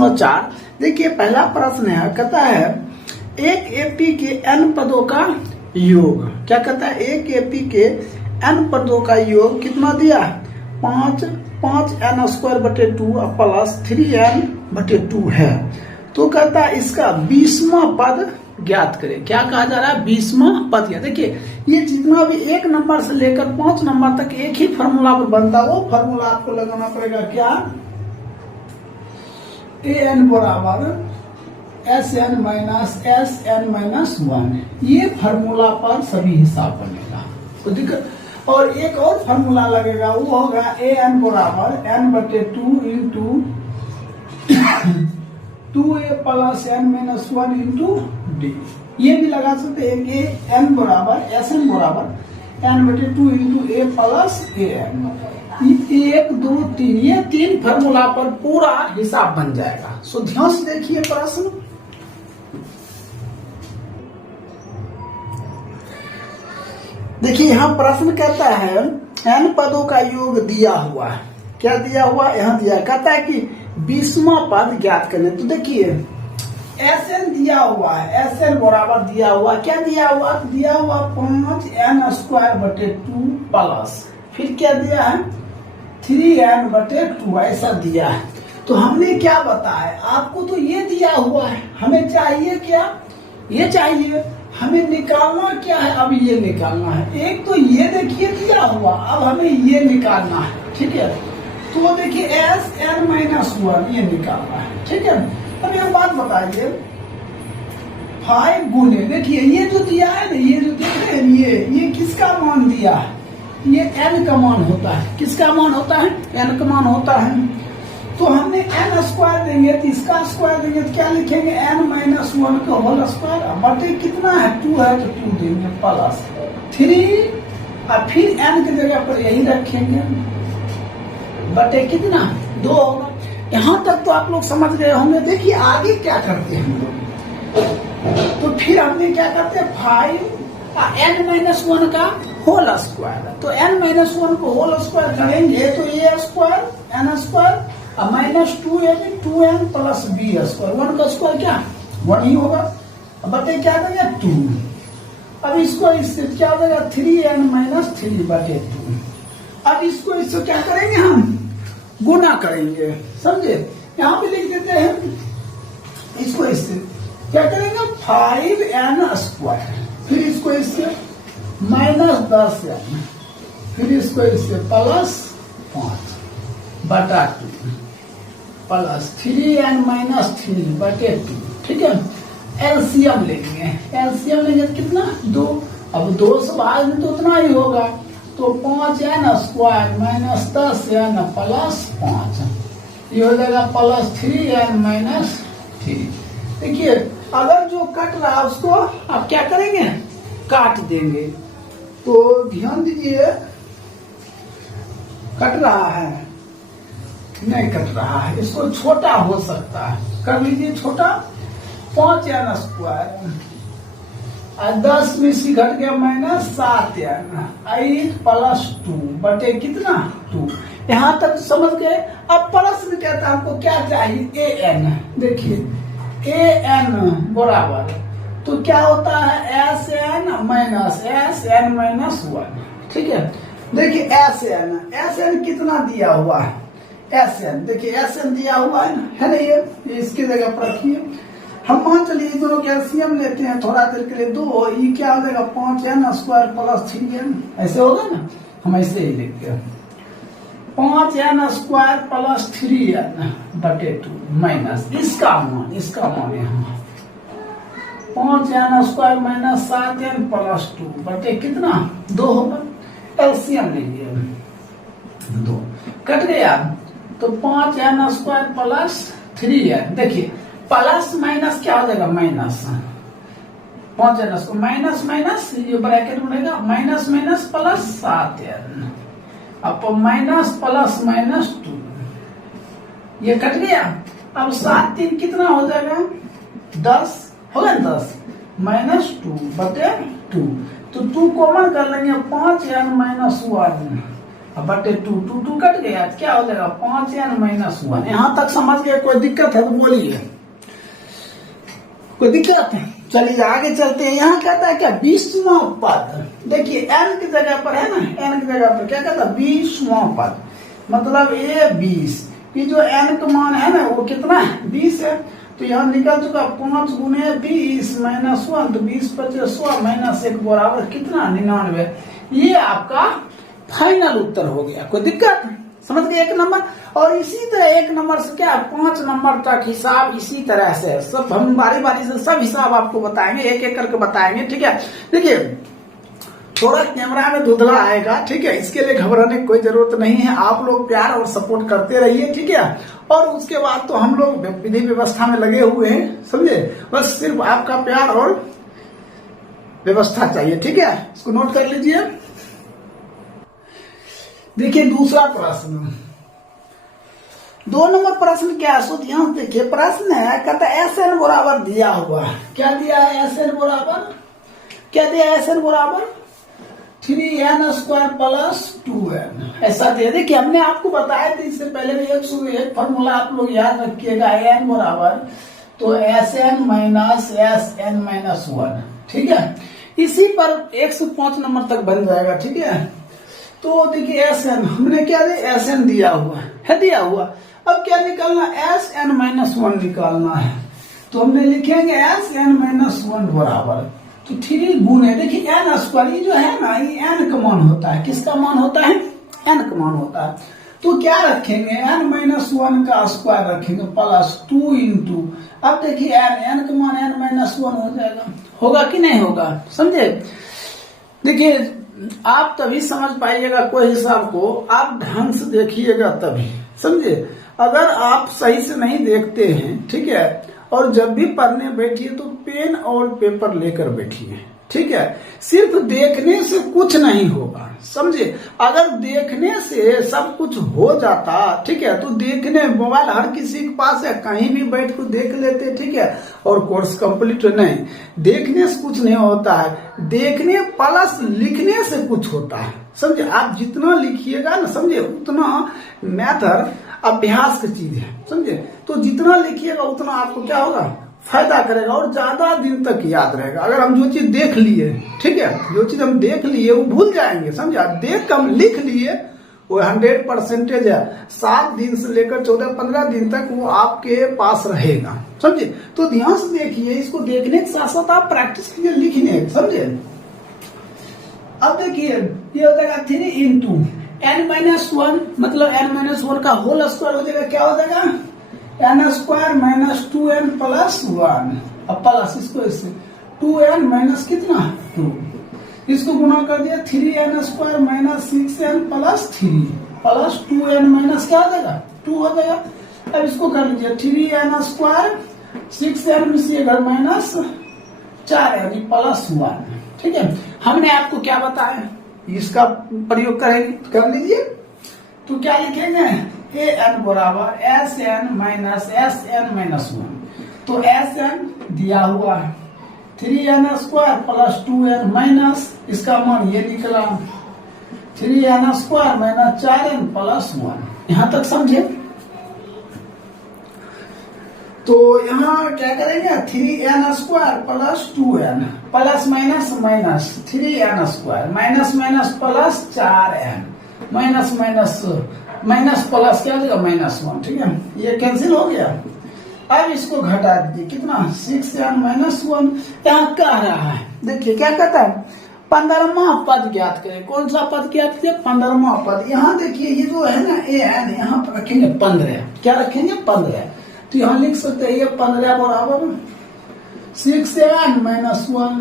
प्रश्न नंबर 4 देखिए, पहला प्रश्न है, कहता है एक एपी के n पदों का योग। क्या कहता है? एक एपी के n पदों का योग कितना दिया? 5n स्क्वायर बटे 2 प्लस 3n बटे 2 है। तो कहता है इसका 20वां पद ज्ञात करें। क्या कहा जा रहा है? 20वां पद। देखिए, ये जितना भी 1 नंबर से लेकर 5 नंबर तक एक ही फॉर्मूला पर बनता है, वो फॉर्मूला आपको लगाना पड़ेगा। क्या? an बराबर Sn माइनस Sn-1। ये फॉर्मूला पर सभी हिसाब बनेगा, तो दिक्कत। और एक और फॉर्मूला लगेगा, वो होगा an बराबर n बटे 2 into 2a plus n-1 into d। ये भी लगा सकते हैं। n बराबर Sn बराबर n बटे 2 इंटू a प्लस an। 1 2 3, ये 3 फॉर्मूला पर पूरा हिसाब बन जाएगा। सो ध्यान से देखिए प्रश्न। देखिए, यहाँ प्रश्न कहता है n पदों का योग दिया हुआ है। क्या दिया हुआ? यहाँ दिया, कहता है कि 20वां पद ज्ञात करने। तो देखिए, Sn दिया हुआ है, Sn बराबर दिया हुआ, क्या दिया हुआ? दिया हुआ 5n स्क्वायर बटे 2 प्लस, फिर क्या दिया है? 3n बटे 2, ऐसा दिया है। तो हमने क्या बताया आपको? तो ये दिया हुआ है, हमें चाहिए क्या? ये चाहिए। हमें निकालना क्या है? अब ये निकालना है। एक तो ये देखिए दिया हुआ, अब हमें ये निकालना है, ठीक है। तो देखिए Sn-1 ये निकालना है, ठीक है। अब एक बात बताइए, 5 गुने, देखिए ये जो दिया है ना, ये जो देख रहे हैं, ये किसका मान दिया है? ये n का मान होता है। किसका मान होता है? n का मान होता है। तो हमने n स्क्वायर देंगे तो इसका स्क्वायर देंगे तो क्या लिखेंगे? n-1 का होल स्क्वायर बटे कितना है? 2 है तो 2 देंगे प्लस 3, और फिर n की जगह पर यही रखेंगे बटे कितना? 2 होगा। यहाँ तक तो आप लोग समझ गए होंगे। देखिए आगे क्या करते हैं हम लोग। तो फिर हमने क्या करते हैं? 5 n-1 का होल स्क्वायर। तो n-1 को होल स्क्वायर करेंगे तो a square n square minus 2a 2n plus b square. 1 का स्क्वायर क्या? 1 ही होगा। बटे क्या देगा? 2। अब इसको इससे क्या देगा? 3n माइनस 3 बटे 2। अब इसको इससे क्या करेंगे? हम गुना करेंगे, समझे? यहाँ पे लिख देते हैं इसको इससे क्या करेंगे? 5n स्क्वायर, फिर इसको इससे माइनस 10n, फिर इसको इससे प्लस 5 बटा 2 प्लस 3n माइनस 3 बटे 2, ठीक है। एलसीएम लेंगे, एलसीएम लेंगे कितना? 2। अब 2 से भाग में तो उतना ही होगा, तो 5n square minus 10n plus 5, ये हो जाएगा प्लस 3n माइनस 3। देखिए, अगर जो कट रहा है उसको आप क्या करेंगे? काट देंगे। तो ध्यान दीजिए, कट रहा है, नहीं कट रहा है, इसको छोटा हो सकता है, कर लीजिए छोटा। 5n स्क्वायर 10 में से घट गया माइनस 7n 8 प्लस 2 बटे कितना? 2। यहाँ तक समझ गए। अब प्रश्न कहता है आपको क्या चाहिए? an। देखिए an बराबर तो क्या होता है? Sn माइनस 1, ठीक है। देखिए Sn कितना दिया हुआ है? Sn देखिए Sn दिया हुआ है ना, ये इसकी जगह पर रखिए। हम मान चलिए दोनों कैल्शियम लेते हैं थोड़ा देर के लिए। 2 ये क्या हो जाएगा? 5n स्क्वायर प्लस 3n, ऐसे होगा ना। हम ऐसे ही लिखते हैं 5n स्क्वायर प्लस 3n बटे 2 माइनस इसका मान यहाँ 5n square minus 7n plus 2 बटे कितना? 2 होगा। एलसीएम लीजिए, 2 कट गया तो 5n स्क्वायर प्लस 3n। देखिए प्लस माइनस क्या हो जाएगा? Minus 5n square minus minus ये ब्रैकेट में रहेगा, माइनस माइनस प्लस 7n, अब माइनस प्लस माइनस 2, ये कट गया। अब 7 3 कितना हो जाएगा? 10 होगा ना। 10 माइनस 2 बटे 2, तो 2 कॉमन कर लेंगे, 5n माइनस 1 अब बटे 2 कट गया, क्या हो जाएगा 5n-1। यहां तक समझ गए? कोई दिक्कत है तो बोलिए, कोई दिक्कत है? चलिए आगे चलते हैं। यहाँ कहता है क्या 20वां पद। देखिए n की जगह पर है ना, n की जगह पर क्या कहता है 20वां पद, मतलब ये 20, ये जो n का मान है ना वो कितना है 20 है। तो यहाँ निकल चुका 5 गुने 20 माइनस 1, तो 20 25 100 माइनस 1 बराबर कितना 99। ये आपका फाइनल उत्तर हो गया। कोई दिक्कत? समझ गए 1 नंबर। और इसी तरह 1 नंबर से क्या 5 नंबर तक हिसाब इसी तरह से सब हम बारी बारी से सब हिसाब आपको बताएंगे, एक एक करके बताएंगे, ठीक है। देखिए थोड़ा कैमरा में धुंधला आएगा, ठीक है, इसके लिए घबराने की कोई जरूरत नहीं है। आप लोग प्यार और सपोर्ट करते रहिए, ठीक है। और उसके बाद तो हम लोग विधि व्यवस्था में लगे हुए हैं, समझे। बस सिर्फ आपका प्यार और व्यवस्था चाहिए, ठीक है। इसको नोट कर लीजिए। देखिए दूसरा प्रश्न, 2 नंबर प्रश्न क्या है? यहाँ देखिए प्रश्न है, कहता है SN बराबर दिया हुआ है। क्या दिया है? SN बराबर क्या दिया? SN बराबर 3n² प्लस 2n, ऐसा दिया। देखिए हमने आपको बताया था इससे पहले भी एक फॉर्मूला आप लोग याद रखिएगा, n बराबर तो Sn माइनस Sn माइनस 1, ठीक है। इसी पर 105 नंबर तक बन जाएगा, ठीक है। तो देखिए Sn हमने क्या दिया? Sn दिया हुआ है, दिया हुआ। अब क्या निकालना? Sn माइनस 1 निकालना है। तो हमने लिखेंगे Sn माइनस 1 बराबर तो 3 गुने, देखिए n² ये जो है ना ये n का मान होता है। किसका मान होता है? n का मान होता है। तो क्या रखेंगे? n माइनस 1 का स्क्वायर रखेंगे प्लस 2 इंटू, अब देखिए n का मान n माइनस 1 हो जाएगा। होगा कि नहीं होगा? समझे। देखिए आप तभी समझ पाइएगा कोई हिसाब को, आप ढंग से देखिएगा तभी, समझे। अगर आप सही से नहीं देखते हैं, ठीक है, और जब भी पढ़ने बैठिए तो पेन और पेपर लेकर बैठिए, ठीक है। सिर्फ देखने से कुछ नहीं होगा, समझे। अगर देखने से सब कुछ हो जाता, ठीक है, तो देखने मोबाइल हर किसी के पास है, कहीं भी बैठ कर देख लेते, ठीक है, और कोर्स कंप्लीट नहीं। देखने से कुछ नहीं होता है, देखने प्लस लिखने से कुछ होता है, समझे। आप जितना लिखिएगा ना, समझे, उतना मैथर अभ्यास की चीज है, समझे। तो जितना लिखिएगा उतना आपको क्या होगा? फायदा करेगा और ज्यादा दिन तक याद रहेगा। अगर हम जो चीज देख लिए, ठीक है, जो चीज हम देख लिए वो भूल जाएंगे, समझे। देख कर हम लिख लिए वो 100% है। 7 दिन से लेकर 14-15 दिन तक वो आपके पास रहेगा, समझे। तो ध्यान से देखिए, इसको देखने के साथ साथ आप प्रैक्टिस कीजिए लिखने, समझे। अब देखिए ये हो जाएगा 3 इंटू n माइनस 1, मतलब n माइनस 1 का होल स्क्वायर हो जाएगा। क्या हो जाएगा? n² माइनस 2n प्लस 1, अब प्लस इसको इससे 2n माइनस कितना 2, इसको गुना कर दिया 3n² minus 6n plus 3 plus 2n minus क्या हो जाएगा 2 हो जाएगा। अब इसको कर लीजिए 3n² 6n में से अगर माइनस 4n प्लस 1, ठीक है। हमने आपको क्या बताया? इसका प्रयोग करेंगे, कर लीजिए। तो क्या लिखेंगे? an बराबर Sn माइनस Sn माइनस 1, तो Sn दिया हुआ है 3n² प्लस 2n माइनस, इसका मान ये निकला 3n² माइनस 4n प्लस 1। यहां तक समझे। तो यहाँ क्या करेंगे? 3n² plus 2n plus minus minus 3n² minus minus plus 4n minus minus minus plus क्या हो जाएगा माइनस 1, ठीक है। ये कैंसिल हो गया। अब इसको घटा दीजिए, कितना 6n माइनस 1। यहाँ कह रहा है, देखिए क्या कहता है 15वां पद ज्ञात करें। कौन सा पद ज्ञात करें? 15वां पद। यहाँ देखिए ये जो है ना an, यहाँ पर रखेंगे 15। क्या रखेंगे? 15। तो यहाँ लिख सकते हैं ये 15 बराबर 6n माइनस 1,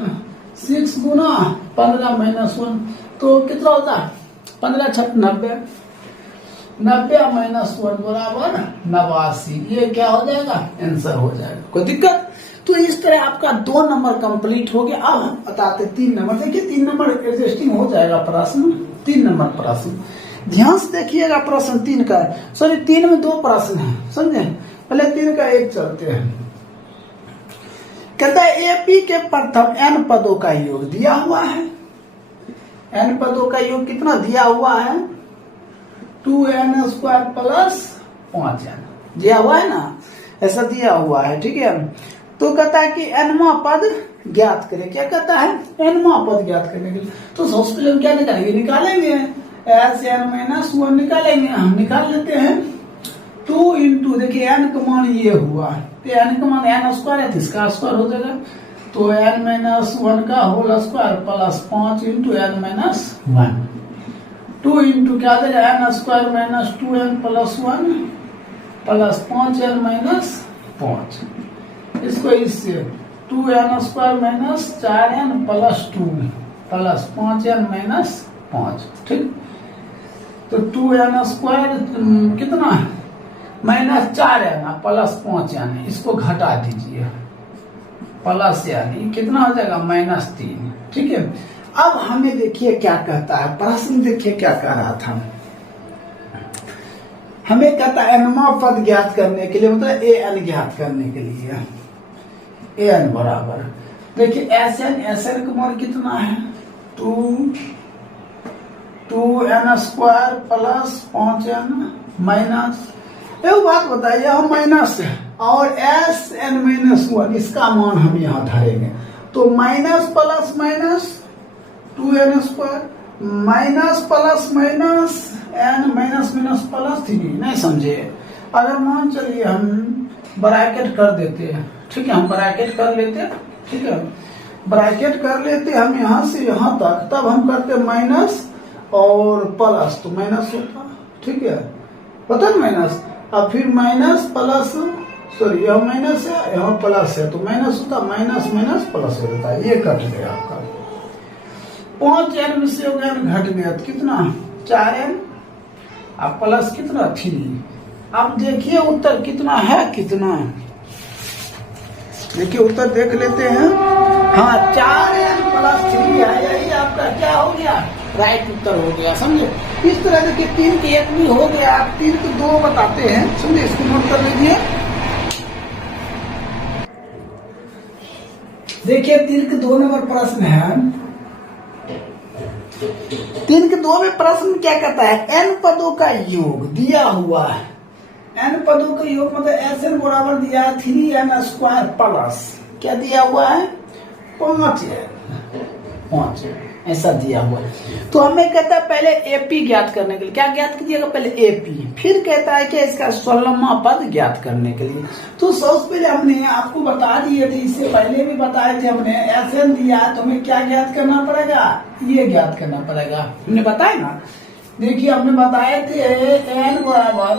6 गुना 15 माइनस 1, तो कितना होता है 15 6 90, 90 माइनस 1 बराबर 89। ये क्या हो जाएगा? आंसर हो जाएगा। कोई दिक्कत? तो इस तरह आपका 2 नंबर कंप्लीट हो गया। अब हम बताते 3 नंबर। देखिए 3 नंबर एडजस्टिंग हो जाएगा प्रश्न। 3 नंबर प्रश्न ध्यान से देखिएगा। प्रश्न 3 का है, सॉरी 3 में 2 प्रश्न है, समझे। पहले 3 का एक चलते हैं। कहता है एपी के प्रथम n पदों का योग दिया हुआ है। n पदों का योग कितना दिया हुआ है? 2n स्क्वायर प्लस 5n दिया हुआ है ना, ऐसा दिया हुआ है। ठीक है, तो कहता है कि nवां पद ज्ञात करें। क्या कहता है? nवां पद ज्ञात करने के लिए तो सबसे पहले हम क्या निकालेंगे Sn-1 निकालेंगे। हम निकाल लेते हैं 2 इंटू, देखिए n का मान ये हुआ, तो n का मान n स्क्वायर है तो इसका स्क्वायर हो जाएगा, तो n-1 का whole square plus 5 into n-1, 2 into क्या देगा n square minus 2n plus 1 plus 5n-5, इसको इससे 2n square minus 4n plus 2 plus 5n-5। ठीक, तो 2n स्क्वायर कितना माइनस 4n प्लस 5n, इसको घटा दीजिए, प्लस यानी कितना हो जाएगा -3। ठीक है, अब हमें देखिए क्या कहता है प्रश्न, देखिए क्या कह रहा था, हमें कहता है nवां पद ज्ञात करने के लिए, मतलब an ज्ञात करने के लिए an बराबर, देखिए Sn का मान कितना है 2n square plus 5n minus, एक बात बताइए, हम माइनस और Sn-1 इसका मान हम यहाँ धरेंगे, तो minus plus minus 2n square minus plus minus n minus minus plus 3, नहीं समझे? अगर मान चलिए हम ब्रैकेट कर देते हैं, ठीक है, हम ब्रैकेट कर लेते हैं, ठीक है, ब्रैकेट कर लेते हम यहाँ से यहाँ तक, तब हम करते माइनस और प्लस, तो माइनस होता, ठीक है, पता है माइनस, अब फिर माइनस प्लस, सॉरी यहाँ माइनस है यहाँ प्लस है, तो माइनस होता, माइनस माइनस प्लस हो जाता है, ये कट गया आपका, 5n में से हो गया घट गया, तो कितना 4n, अब प्लस कितना 3। अब देखिए उत्तर कितना है, कितना, देखिए उत्तर देख लेते हैं, हाँ 4n प्लस 3 है, यही आपका क्या हो गया, राइट उत्तर हो गया, समझे? इस तरह देखिए 3 के 1 भी हो गया, आप 3 के 2 बताते हैं, समझे? इसको नोट कर लीजिए। देखिए 3 के 2 नंबर प्रश्न है, 3 के 2 में प्रश्न क्या कहता है, n पदों का योग दिया हुआ है, n पदों का योग मतलब Sn बराबर दिया है 3n स्क्वायर प्लस क्या दिया हुआ है 5 ऐसा दिया हुआ है। तो हमें कहता है पहले AP ज्ञात करने के लिए, क्या ज्ञात कीजिएगा, पहले AP, फिर कहता है कि इसका 16वां पद ज्ञात करने के लिए। तो सबसे पहले हमने आपको बता दिए थे, इससे पहले भी बताए थे हमने, Sn दिया तो हमें क्या ज्ञात करना पड़ेगा, ये ज्ञात करना पड़ेगा, हमने बताया ना। देखिए हमने बताए थे n बराबर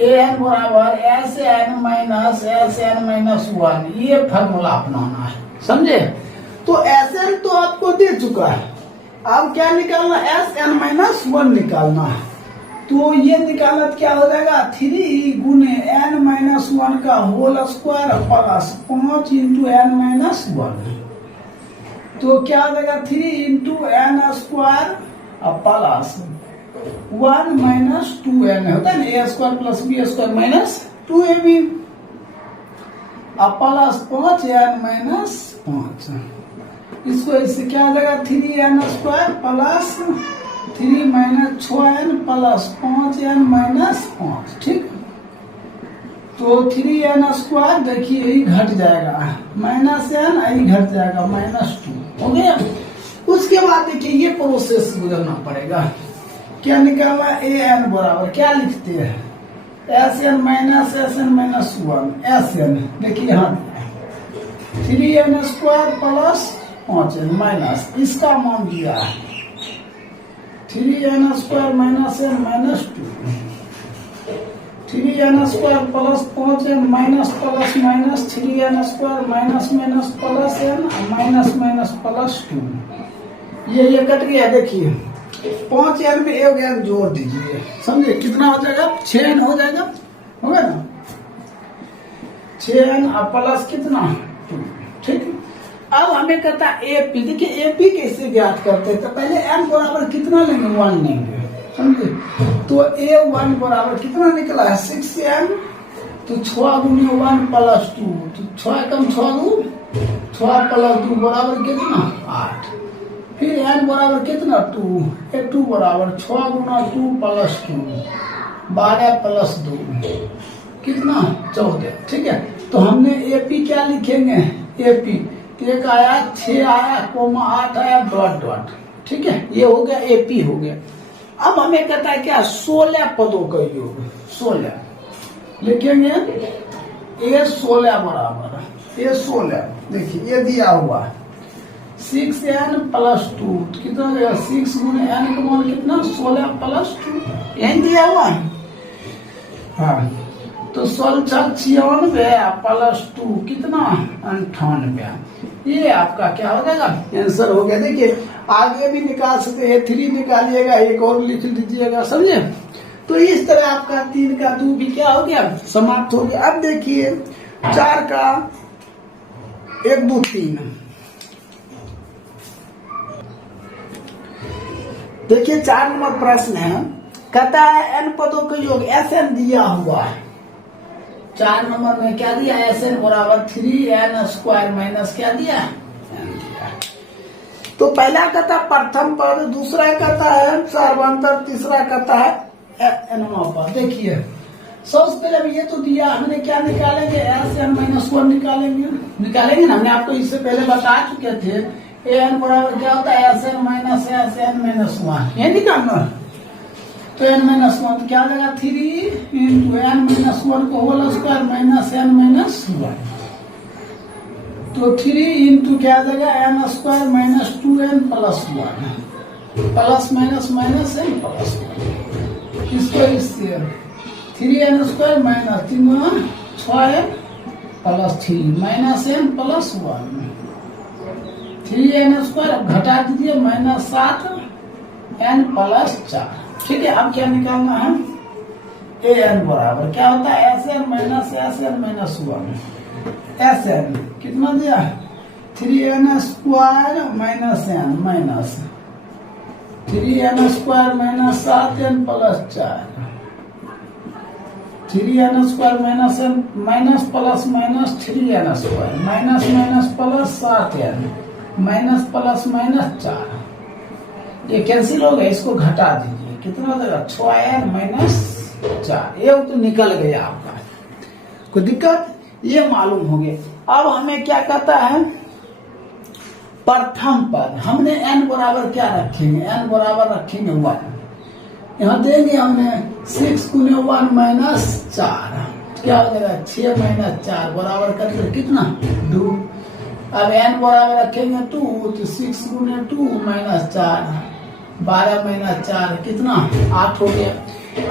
Sn-1, ये फार्मूला अपनाना है, समझे? तो Sn तो आपको दे चुका है, अब क्या निकालना, Sn-1 निकालना है, तो ये निकालना क्या हो जाएगा 3 गुने n-1 का whole square plus 5 into n-1, तो क्या हो जाएगा 3 into n square plus 1 minus 2n होता है ना, a square plus b square minus 2ab plus 5n-5, इसको इससे क्या हो जाएगा 3n square plus 3 minus 6n plus 5n-5, ठीक। तो 3n स्क्वायर देखिए यही घट जाएगा, माइनस n यही घट जाएगा -2 हो गया। उसके बाद देखिए ये प्रोसेस गुजरना पड़ेगा, क्या निकालना, an बराबर क्या लिखते हैं Sn-1 Sn, देखिए यहाँ 3n square plus 5n minus, इसका मान दिया है 3n square minus n-2, 3n square plus 5n minus plus minus 3n square minus minus plus n minus minus plus 2, ये कट गया। देखिए 5n में एक n जोड़ दीजिए, समझे? कितना हो जाएगा 6n हो जाएगा, होगा ना 6n प्लस कितना 2, ठीक। अब हमें कहता है AP, देखिए AP कैसे ज्ञात करते हैं, तो पहले n बराबर कितना लेंगे 1 लेंगे, समझे? तो A1 बराबर कितना निकला है 6n, तो 6 गुने 1 प्लस 2, तो 6 कम 6 2 6 प्लस 2 बराबर कितना 8, फिर n बराबर कितना 2, ये 2 बराबर 6 गुना 2 प्लस 2, 12 प्लस 2 कितना 14। ठीक है, तो हमने एपी क्या लिखेंगे, एपी एक आया 6 आया कोमा 8 आया डॉट डॉट। ठीक है, ये हो गया एपी हो गया। अब हमें कहता है क्या 16 पदों का योग, 16 लिखेंगे ये 16 बराबर ये 16। देखिए ये दिया हुआ 6n प्लस 2 कितना हो गया 6 गुने n का मान कितना 16 प्लस 2 n दिया हुआ है। हाँ तो 16 96 प्लस 2 कितना 98। ये आपका क्या हो जाएगा आंसर हो गया। देखिए आगे भी निकाल सकते हैं, 3 निकालिएगा, एक और लिख लीजिएगा, समझे। तो इस तरह आपका 3 का 2 भी क्या हो गया समाप्त हो गया। अब देखिए 4 का 1 2 3। देखिए 4 नंबर प्रश्न है, कहता है n पदों का योग Sn दिया हुआ है। 4 नंबर में क्या दिया Sn बराबर 3n स्क्वायर माइनस क्या दिया n दिया। तो पहला कहता है प्रथम पद, दूसरा कहता है सर्वांतर, तीसरा कहता है nवां पद। देखिए सबसे पहले ये तो दिया, हमने क्या निकालेंगे Sn माइनस 1 निकालेंगे ना, हमने आपको इससे पहले बता चुके थे। an बराबर क्या होता है Sn माइनस Sn माइनस 1, ये निकालना। तो n माइनस 1 क्या देगा 3 इंटू n माइनस 1 को whole square minus n minus 1। तो 3 इंटू क्या देगा n square minus 2n plus 1 plus minus minus n plus 1। इसको इससे 3n square minus 3 6n plus 3 minus n plus 1 3n square घटा दीजिए माइनस 7n प्लस 4। ठीक है, अब क्या निकालना है an बराबर क्या होता है Sn minus Sn minus 1। Sn कितना दिया 3n square minus n minus 3n square minus 7n plus 4 3n square minus n minus plus minus 3n square minus minus plus 7n minus plus minus 4। ये cancel हो गया, इसको घटा दीजिए कितना देगा 6n माइनस 4। ये तो निकल गया आपका, कोई दिक्कत, ये मालूम हो गया। अब हमें क्या कहता है प्रथम पद, हमने n बराबर क्या रखेंगे n बराबर रखेंगे 1। यहाँ देंगे हमने 6 गुने 1 माइनस 4 क्या हो जाएगा 6 माइनस 4 बराबर करके कितना 2। अब n बराबर रखेंगे 2 तो 6 गुने 2 माइनस 4 12 माइनस 4 कितना 8 हो गया।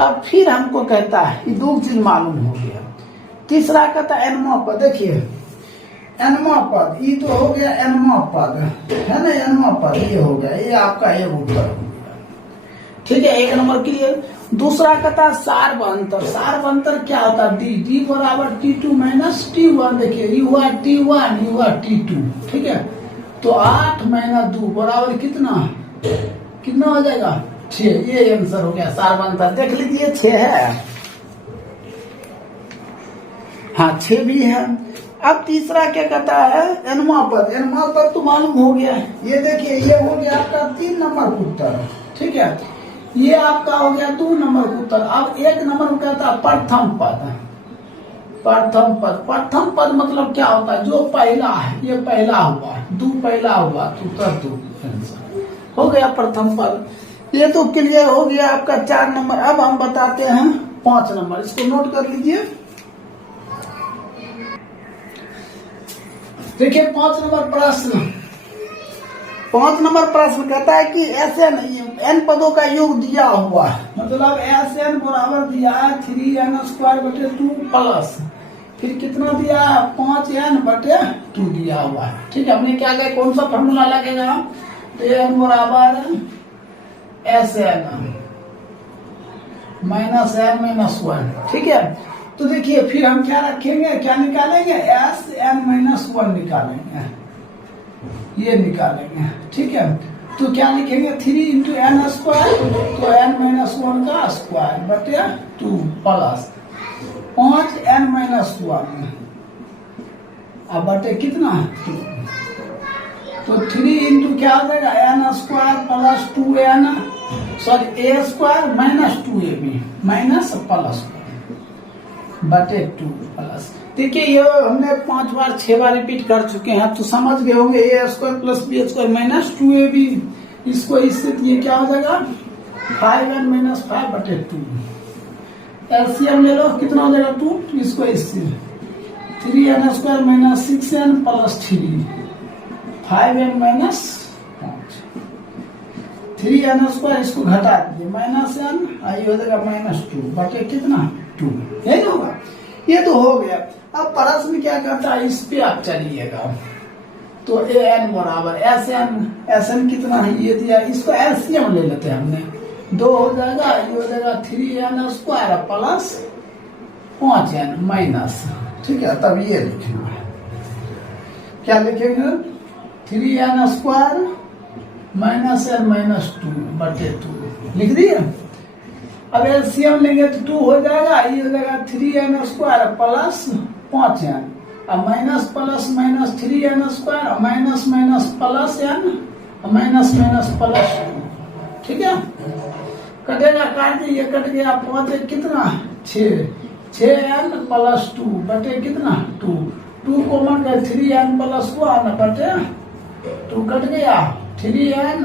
अब फिर हमको कहता है ये 2 चीज मालूम हो गया। तीसरा कहता है nवां पद। देखिए nवां पद ये तो हो गया nवां पद है ना, nवां पद ये हो गया, ये आपका एक उत्तर हो गया। ठीक है, 1 नंबर क्लियर। दूसरा कहता है सार्वंतर। सार्वंतर क्या होता है d बराबर t2 माइनस t1। देखिए ये हुआ t1 ये हुआ t2। ठीक है, तो 8 माइनस 2 बराबर कितना हो जाएगा 6। ये आंसर हो गया सार्वंतर। देख लीजिए 6 है, हाँ 6 भी है। अब तीसरा क्या कहता है nवां पद। nवां पद तो मालूम हो गया है, ये देखिए ये हो गया आपका 3 नंबर उत्तर। ठीक है, ये आपका हो गया 2 नंबर उत्तर। अब 1 नंबर में कहता है प्रथम पद। प्रथम पद, प्रथम पद मतलब क्या होता है जो पहला है, ये पहला हुआ 2 पहला हुआ तो उत्तर 2 आंसर हो गया प्रथम पद। ये तो क्लियर हो गया आपका 4 नंबर। अब हम बताते हैं 5 नंबर, इसको नोट कर लीजिए। देखिए 5 नंबर प्रश्न। 5 नंबर प्रश्न कहता है कि Sn n पदों का योग दिया हुआ है, मतलब Sn बराबर दिया है 3n स्क्वायर बटे 2 प्लस फिर कितना दिया है 5n बटे 2 दिया हुआ है। ठीक है, हमने क्या किया कौन सा फॉर्मूला लगेगा तो n बराबर Sn माइनस n माइनस 1। ठीक है, तो देखिए फिर हम क्या रखेंगे क्या निकालेंगे Sn माइनस 1 निकालेंगे, ये निकालेंगे। ठीक है, तो क्या लिखेंगे 3 इंटू n स्क्वायर तो n माइनस 1 का स्क्वायर बटे 2 प्लस 5n माइनस 1 अब बटे कितना 2। तो 3 इंटू क्या हो जाएगा N square plus 2n sorry A square minus 2ab minus plus बटे 2 प्लस। देखिए ये हमने 5 बार 6 बार रिपीट कर चुके हैं तो समझ गए होंगे A square plus B square minus 2ab इसको इससे ये क्या हो जाएगा 5n माइनस 5 बटे 2। एलसीएम ले लो कितना हो जाएगा 2 इसको इससे 3n square minus 6n plus 3 5n minus 3n square इसको घटा दीजिए माइनस n आई हो जाएगा माइनस 2 बटे कितना 2 यही होगा। ये तो हो गया। अब प्रश्न क्या करता है इस पे आप चलिएगा तो an बराबर sn कितना है ये दिया इसको एलसीएम ले लेते हैं हमने 2 हो जाएगा ये हो जाएगा 3n square plus 5n minus ठीक है। तब ये लिखना है क्या लिखेंगे 3n square minus n minus 2 बटे 2 लिख दिए। अब एलसीएम लेंगे तो 2 हो जाएगा ये हो जाएगा 3n स्क्वायर प्लस 5n अब minus plus minus 3n square minus minus plus n minus minus plus 2 ठीक है। कटेगा काट दिए कट गया 5 कितना 6n प्लस 2 बटे कितना 2 कॉमन गए 3n प्लस 1 बटे 2 कट गया 3n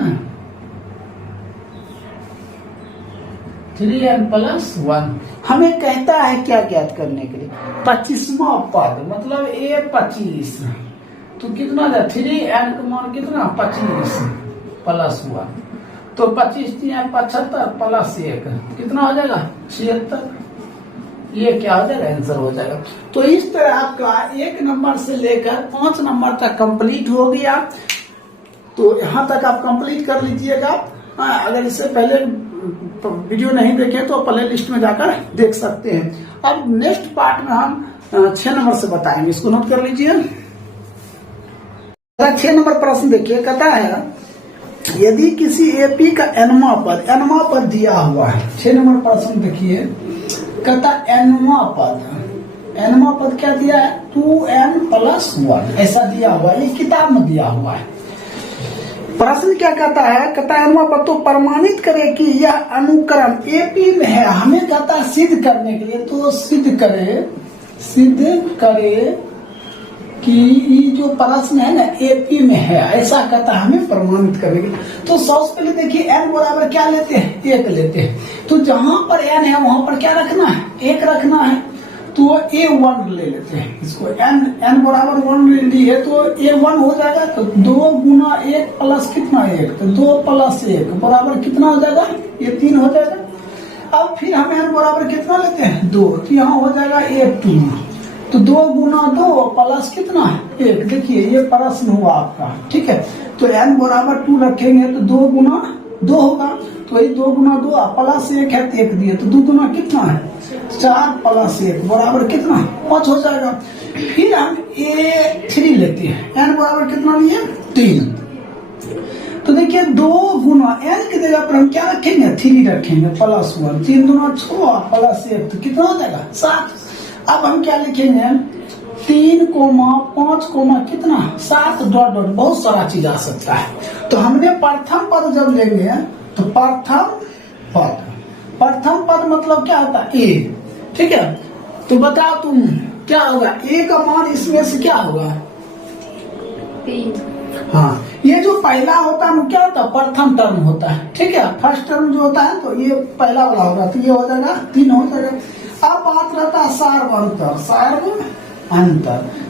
प्लस 1। हमें कहता है क्या ज्ञात करने के लिए 25वां पद मतलब a 25 तो कितना था 3n का मान कितना 25 प्लस 1 तो 25 75 प्लस 1 कितना हो जाएगा 76 ये क्या हो जाएगा आंसर हो जाएगा। तो इस तरह आपका 1 नंबर से लेकर 5 नंबर तक कंप्लीट हो गया। तो यहाँ तक आप कंप्लीट कर लीजिएगा। अगर इससे पहले वीडियो नहीं देखे तो प्ले लिस्ट में जाकर देख सकते हैं। अब नेक्स्ट पार्ट में हम 6 नंबर से बताएंगे इसको नोट कर लीजिए। 6 नंबर प्रश्न देखिए कहता है यदि किसी एपी का एनवा पद दिया हुआ है 6 नंबर प्रश्न देखिए कहता एनवा पद क्या दिया है 2n प्लस 1 ऐसा दिया हुआ है ये किताब में दिया हुआ है। प्रश्न क्या कहता है कहता है एनवा पद तो प्रमाणित करे कि यह अनुक्रम एपी में है। हमें कहता है सिद्ध करने के लिए तो सिद्ध करे कि ये जो प्रश्न है ना एपी में है ऐसा कहता है हमें प्रमाणित करने के लिए। तो सबसे पहले देखिए n बराबर क्या लेते हैं 1 लेते हैं तो जहां पर n है वहां पर क्या रखना है 1 रखना है तो a1 ले लेते हैं इसको n बराबर 1 ले लिए तो a1 हो जाएगा तो 2 गुना 1 प्लस कितना 1 तो 2 प्लस 1 बराबर कितना हो जाएगा ये 3 हो जाएगा। अब फिर हम n बराबर कितना लेते हैं 2 तो यहाँ हो जाएगा a2 तो 2 गुना 2 प्लस कितना 1 देखिए ये प्रश्न हुआ आपका ठीक है। तो n बराबर 2 रखेंगे तो 2 गुना 2 होगा तो ये 2 गुना 2 प्लस 1 है तो 1 दिए तो 2 गुना कितना है 4 प्लस 1 बराबर कितना 5 हो जाएगा। फिर हम a3 लेते हैं n बराबर कितना लिए 3 तो देखिए 2 गुना n की जगह पर हम क्या रखेंगे 3 रखेंगे प्लस 1 3 गुना 6 प्लस 1 तो कितना हो जाएगा 7। अब हम क्या लिखेंगे 3 कोमा 5 कोमा कितना 7 डॉट डॉट बहुत सारा चीज आ सकता है। तो हमने प्रथम पद जब लेंगे तो प्रथम पद मतलब क्या होता है a ठीक है। तो बताओ तुम क्या होगा a का मान इसमें से क्या होगा 3। हाँ ये जो पहला होता है क्या होता है प्रथम टर्म होता है ठीक है। फर्स्ट टर्म जो होता है तो ये पहला वाला होगा तो ये हो जाएगा 3 हो जाएगा। अब बात रहता है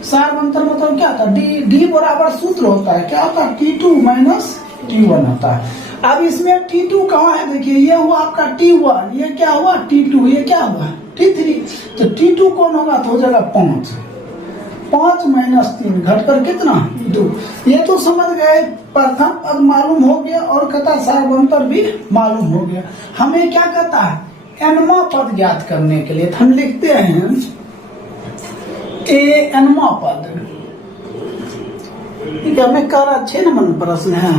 सार्वंतर मतलब क्या होता है डी बराबर सूत्र होता है क्या होता है T2 माइनस T1 होता है। अब इसमें T2 कहाँ है देखिए ये हुआ आपका T1 ये क्या हुआ T2 ये क्या हुआ T3 तो T2 कौन होगा तो हो जाएगा 5 माइनस 3 घटकर कितना 2। ये तो समझ गए प्रथम पद मालूम हो गया और कहता सार्वंतर भी मालूम हो गया। हमें क्या कहता है एनवा पद ज्ञात करने के लिए हम लिखते हैं एनवा पद ठीक है। हमें कह रहा 6 नंबर प्रश्न है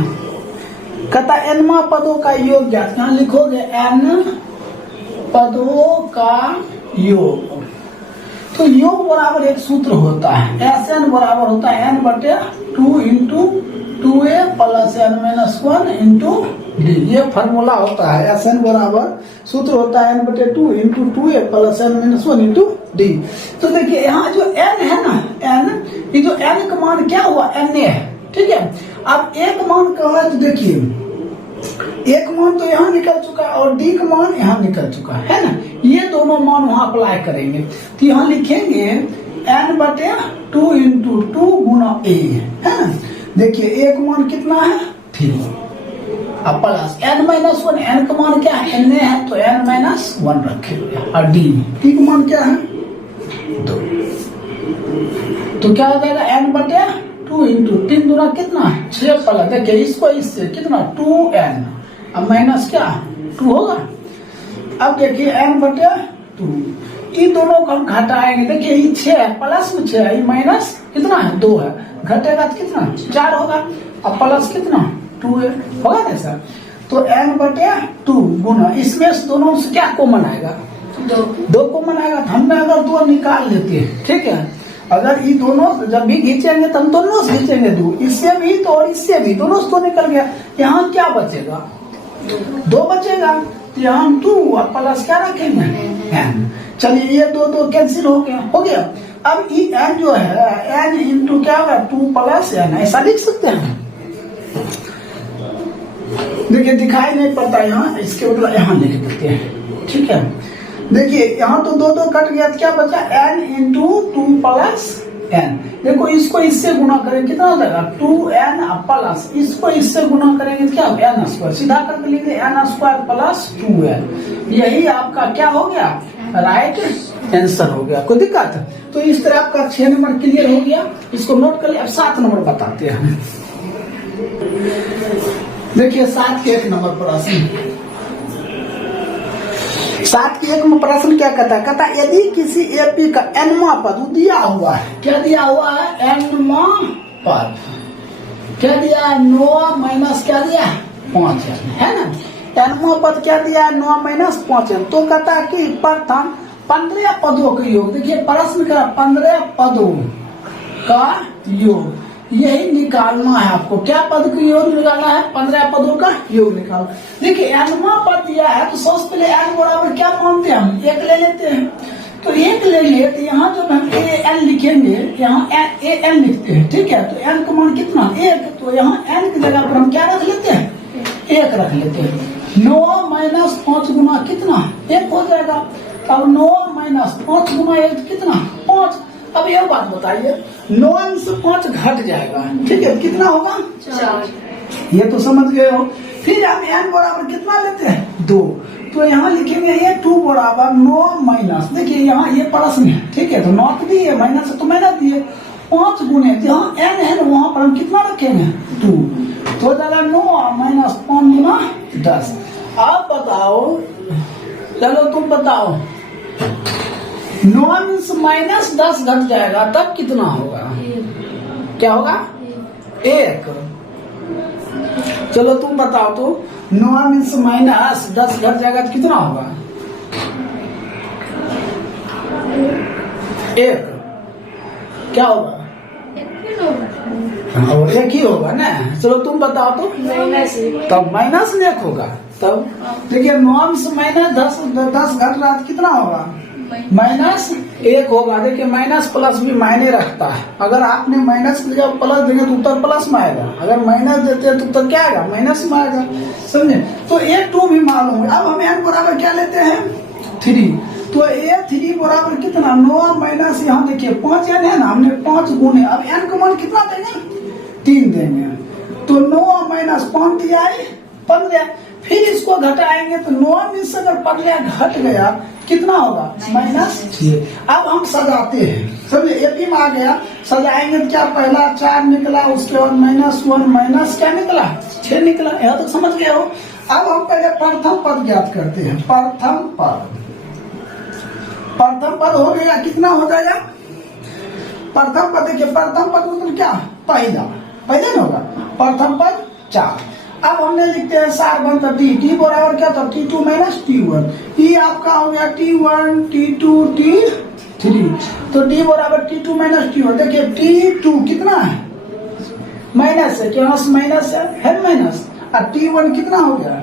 कहता एनवा पदों का योग ज्ञात कहाँ लिखोगे एन पदों का योग तो योग बराबर एक सूत्र होता है, एस एन बराबर होता है एन बटे 2 into 2a plus n minus 1 into D. ये फॉर्मूला होता है, एस एन बराबर सूत्र होता है n बटे 2 into 2a plus n minus 1 into D. तो देखिए यहाँ जो n है ना, n, ये जो n का मान क्या हुआ, na है, ठीक है। अब एक मान कहा है, तो देखिए एक मान तो यहाँ निकल चुका है और डी का मान यहाँ निकल चुका है ना, ये दोनों मान वहां अप्लाई करेंगे। तो यहाँ लिखेंगे n बटे 2 इंटू 2 गुना a, है ना। देखिए एक मान कितना है 3, अब प्लस n माइनस 1, n का मान क्या है, n है तो n माइनस 1 रखे हुए, और डी का मान क्या है 2। तो क्या हो जाएगा n बटे 2 इंटू 3 दूना कितना है 6 प्लस, देखिए इसको इससे कितना 2n, अब माइनस क्या 2 होगा। अब देखिए n बटे 2, इन दोनों को हम घटाएंगे, देखिए ये 6 है प्लस में 6 है, माइनस कितना है 2 है, घटेगा तो कितना 4 होगा, अब प्लस कितना 2 है, होगा ना सर। तो n बटे 2 गुना, इसमें से दोनों से क्या कॉमन आएगा 2 कॉमन आएगा, तो हमने अगर 2 निकाल लेते हैं, ठीक है। अगर ये दोनों जब भी खींचेंगे तो हम दोनों से खींचेंगे 2, इससे भी तो और इससे भी, दोनों से तो निकल गया, यहाँ क्या बचेगा 2 बचेगा, तो यहाँ हम 2 और प्लस क्या रखेंगे n। चलिए ये 2 कैंसिल हो गया। अब ये n जो है n इंटू क्या होगा 2 प्लस n, ऐसा लिख सकते हैं। देखिए दिखाई नहीं पड़ता यहाँ, इसके बदला यहाँ लिख देते हैं, ठीक है। देखिए यहाँ तो 2 कट गया, तो क्या बचा n इंटू 2 प्लस n। देखो इसको इससे गुना करेंगे कितना हो जाएगा 2n प्लस, इसको इससे गुना करेंगे क्या n स्क्वायर, सीधा करके लिख दे n स्क्वायर प्लस 2n। यही आपका क्या हो गया राइट आंसर हो गया। कोई दिक्कत? तो इस तरह आपका 6 नंबर क्लियर हो गया, इसको नोट कर लिया। अब 7 नंबर बताते हैं। देखिए 7 के 1 नंबर प्रश्न, 7 के 1 में प्रश्न क्या कहता है यदि किसी एपी का nवां पद दिया हुआ है, क्या दिया हुआ है nवां पद, क्या दिया है 9 माइनस क्या दिया 5 है ना, nवां पद क्या दिया है 9 माइनस 5। तो कहता है कि प्रथम 15 पदों का योग, देखिए प्रश्न का 15 पदों का योग यही निकालना है आपको। क्या पद का योग निकालना है 15 पदों का योग निकालना। देखिए nवां पद दिया है तो सबसे पहले n बराबर क्या मानते हैं हम 1 ले लेते हैं, तो 1 ले लिए, तो यहाँ जब हम an लिखेंगे यहाँ an लिखते हैं, ठीक है। तो n का मान कितना 1, तो यहाँ n की जगह पर हम क्या रख लेते हैं 1 रख लेते हैं। 9 माइनस 5 गुना कितना 1 हो जाएगा। अब 9 माइनस 5 गुना 1 कितना 5। अब यह बात बताइए 9 से 5 घट जाएगा, ठीक है, कितना होगा 4। ये तो समझ गए हो। फिर हम n बराबर कितना लेते हैं 2, तो यहाँ लिखेंगे ये 2 बराबर 9 माइनस, देखिए यहाँ ये प्रश्न है, ठीक है, तो नॉट दिए माइनस तो माइनस दिए 5 गुने, जहाँ n है ना वहां पर हम कितना रखेंगे 2, तो जाएगा 9 माइनस 5 गुना 10। आप बताओ, चलो तुम बताओ 9 माइनस 10 घट जाएगा तब कितना होगा, क्या होगा 1। चलो तुम बताओ तो 9 माइनस 10 घट जाएगा तो कितना होगा 1, क्या होगा और 1 ही होगा ना। चलो तुम बताओ तो तब माइनस 1 होगा। तब देखिए 9 माइनस 10 घट रहा तो कितना होगा माइनस 1 होगा। देखिए माइनस प्लस भी मायने रखता है, अगर आपने माइनस की जगह प्लस देंगे तो उत्तर प्लस में आएगा, अगर माइनस देते हैं तो उत्तर क्या आएगा माइनस में आएगा, समझे। तो A2 भी मालूम है। अब हम n बराबर क्या लेते हैं 3, तो A3 बराबर कितना 9 माइनस, यहाँ देखिए 5 n है ना, हमने 5 गुने, अब n का मान कितना देंगे 3 देंगे, तो 9 माइनस 5 दिया है 15। फिर इसको घटाएंगे तो 9 में से अगर 15 घट गया कितना होगा -6। अब हम सजाते हैं, समझे, एपी में आ गया, सजाएंगे तो क्या पहला 4 निकला, उसके बाद -1 माइनस क्या निकला 6 निकला। यहाँ तक समझ गए हो। अब हम पहले प्रथम पद ज्ञात करते हैं। प्रथम पद हो गया, कितना हो जाएगा प्रथम पद, देखिए प्रथम पद मतलब क्या पहला न होगा, प्रथम पद 4। अब हमने लिखते हैं सार बनता टी बराबर क्या था T2 माइनस T1, ये आपका हो गया T1 T2 T 3। तो डी बराबर T2 माइनस T1। देखिए T2 कितना है, माइनस है, क्या माइनस है माइनस, और T1 कितना हो गया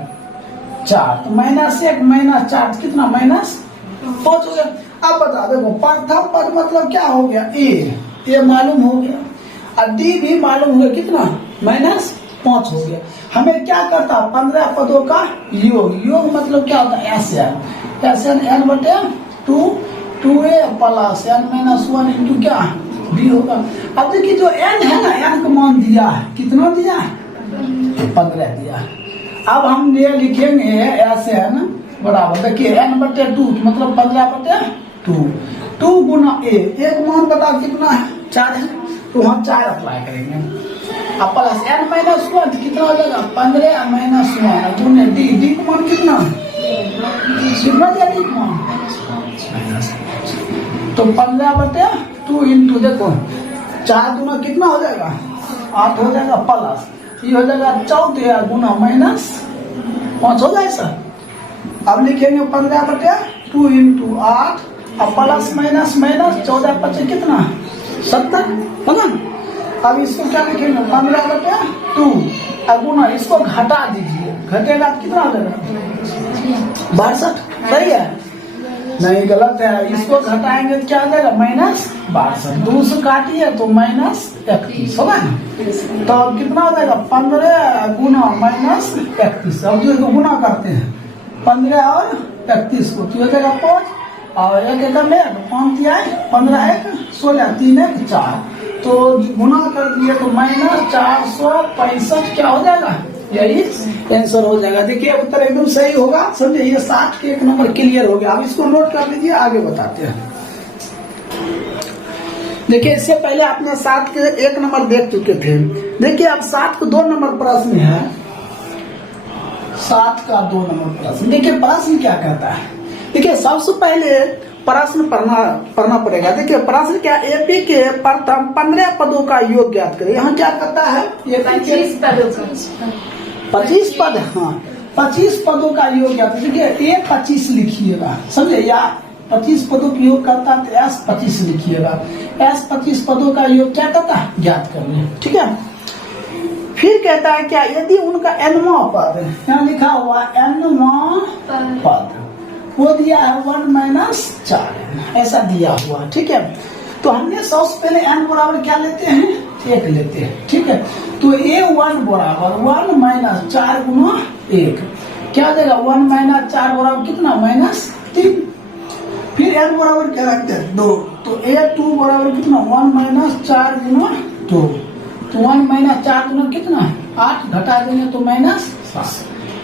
4। तो -1 -4 कितना -5 हो गया। अब बता देखो प्रथम पद मतलब क्या हो गया, ए मालूम हो गया, और डी भी मालूम हो गया कितना -5 हो गया। हमें क्या करता 15 पदों का योग मतलब क्या होता है SN n/2 2a plus n-1 into क्या b होगा। अब देखिए जो n है ना, n का मान दिया है, कितना दिया है 15 दिया है। अब हम ये लिखेंगे SN बराबर देखिए n/2 मतलब 15/2 2 गुना a, एक मान बताओ कितना है 4 है, तो हम 4 अप्लाई करेंगे। अब प्लस n-1 कितना हो जाएगा 15 -1 गुने डी का मान कितना दिया डी का मान तो 15/2 इंटू देखो 4 गुना कितना हो जाएगा 8 हो जाएगा, प्लस ये हो जाएगा 14 गुना -5 हो जाएगा सर। अब लिखेंगे 15/2 इंटू 8 अब प्लस माइनस 14 5 कितना 70 होगा। अब इसको क्या लिखेंगे 15/2 अब गुना इसको घटा दीजिए, घटेगा कितना हो जाएगा 62। सही है नहीं गलत है, इसको घटाएंगे तो क्या आ जाएगा -62। 2 से काटिए तो -31 होगा ना। तो अब कितना हो जाएगा 15 गुना -31। अब जो गुना करते हैं 15 और 31 को तो हो जाएगा 5 और 1 में 5 दिया है 15 1 16 3 1 4 तो गुना कर दिए तो -465 क्या हो जाएगा, यही आंसर हो जाएगा। देखिए उत्तर एकदम सही होगा, समझे। ये 60 के 1 नंबर क्लियर हो गया। अब इसको नोट कर लीजिए, आगे बताते हैं। देखिए इससे पहले आपने 7 के 1 नंबर देख चुके थे। देखिए अब 7 को 2 नंबर प्रश्न है, 7 का 2 नंबर प्रश्न। देखिए प्रश्न क्या कहता है, देखिए सबसे पहले प्रश्न पढ़ना पड़ेगा। देखिए प्रश्न क्या, एपी के प्रथम 15 पदों का योग ज्ञात करें। यहाँ क्या करता है, ये 25 पद, हाँ 25 पदों का योग ज्ञात। देखिए ए 25 लिखिएगा, समझे, या 25 पदों का योग करता है तो S25 लिखिएगा। S25 पदों का योग क्या करता है, ज्ञात करने, ठीक है। फिर कहता है क्या, यदि उनका nवां पद, यहाँ लिखा हुआ nवां पद वो दिया है 1 - 4 ऐसा दिया हुआ, ठीक है। तो हमने सबसे पहले n बराबर क्या लेते हैं 1 लेते हैं, ठीक है। तो A1 बराबर 1 - 4 गुना 1 क्या हो जाएगा 1 - 4 बराबर कितना -3। फिर n बराबर क्या रखते हैं 2, तो A2 बराबर कितना 1 - 4 गुना 2 तो 1 - 4 गुना कितना 8 घटा देंगे तो -7।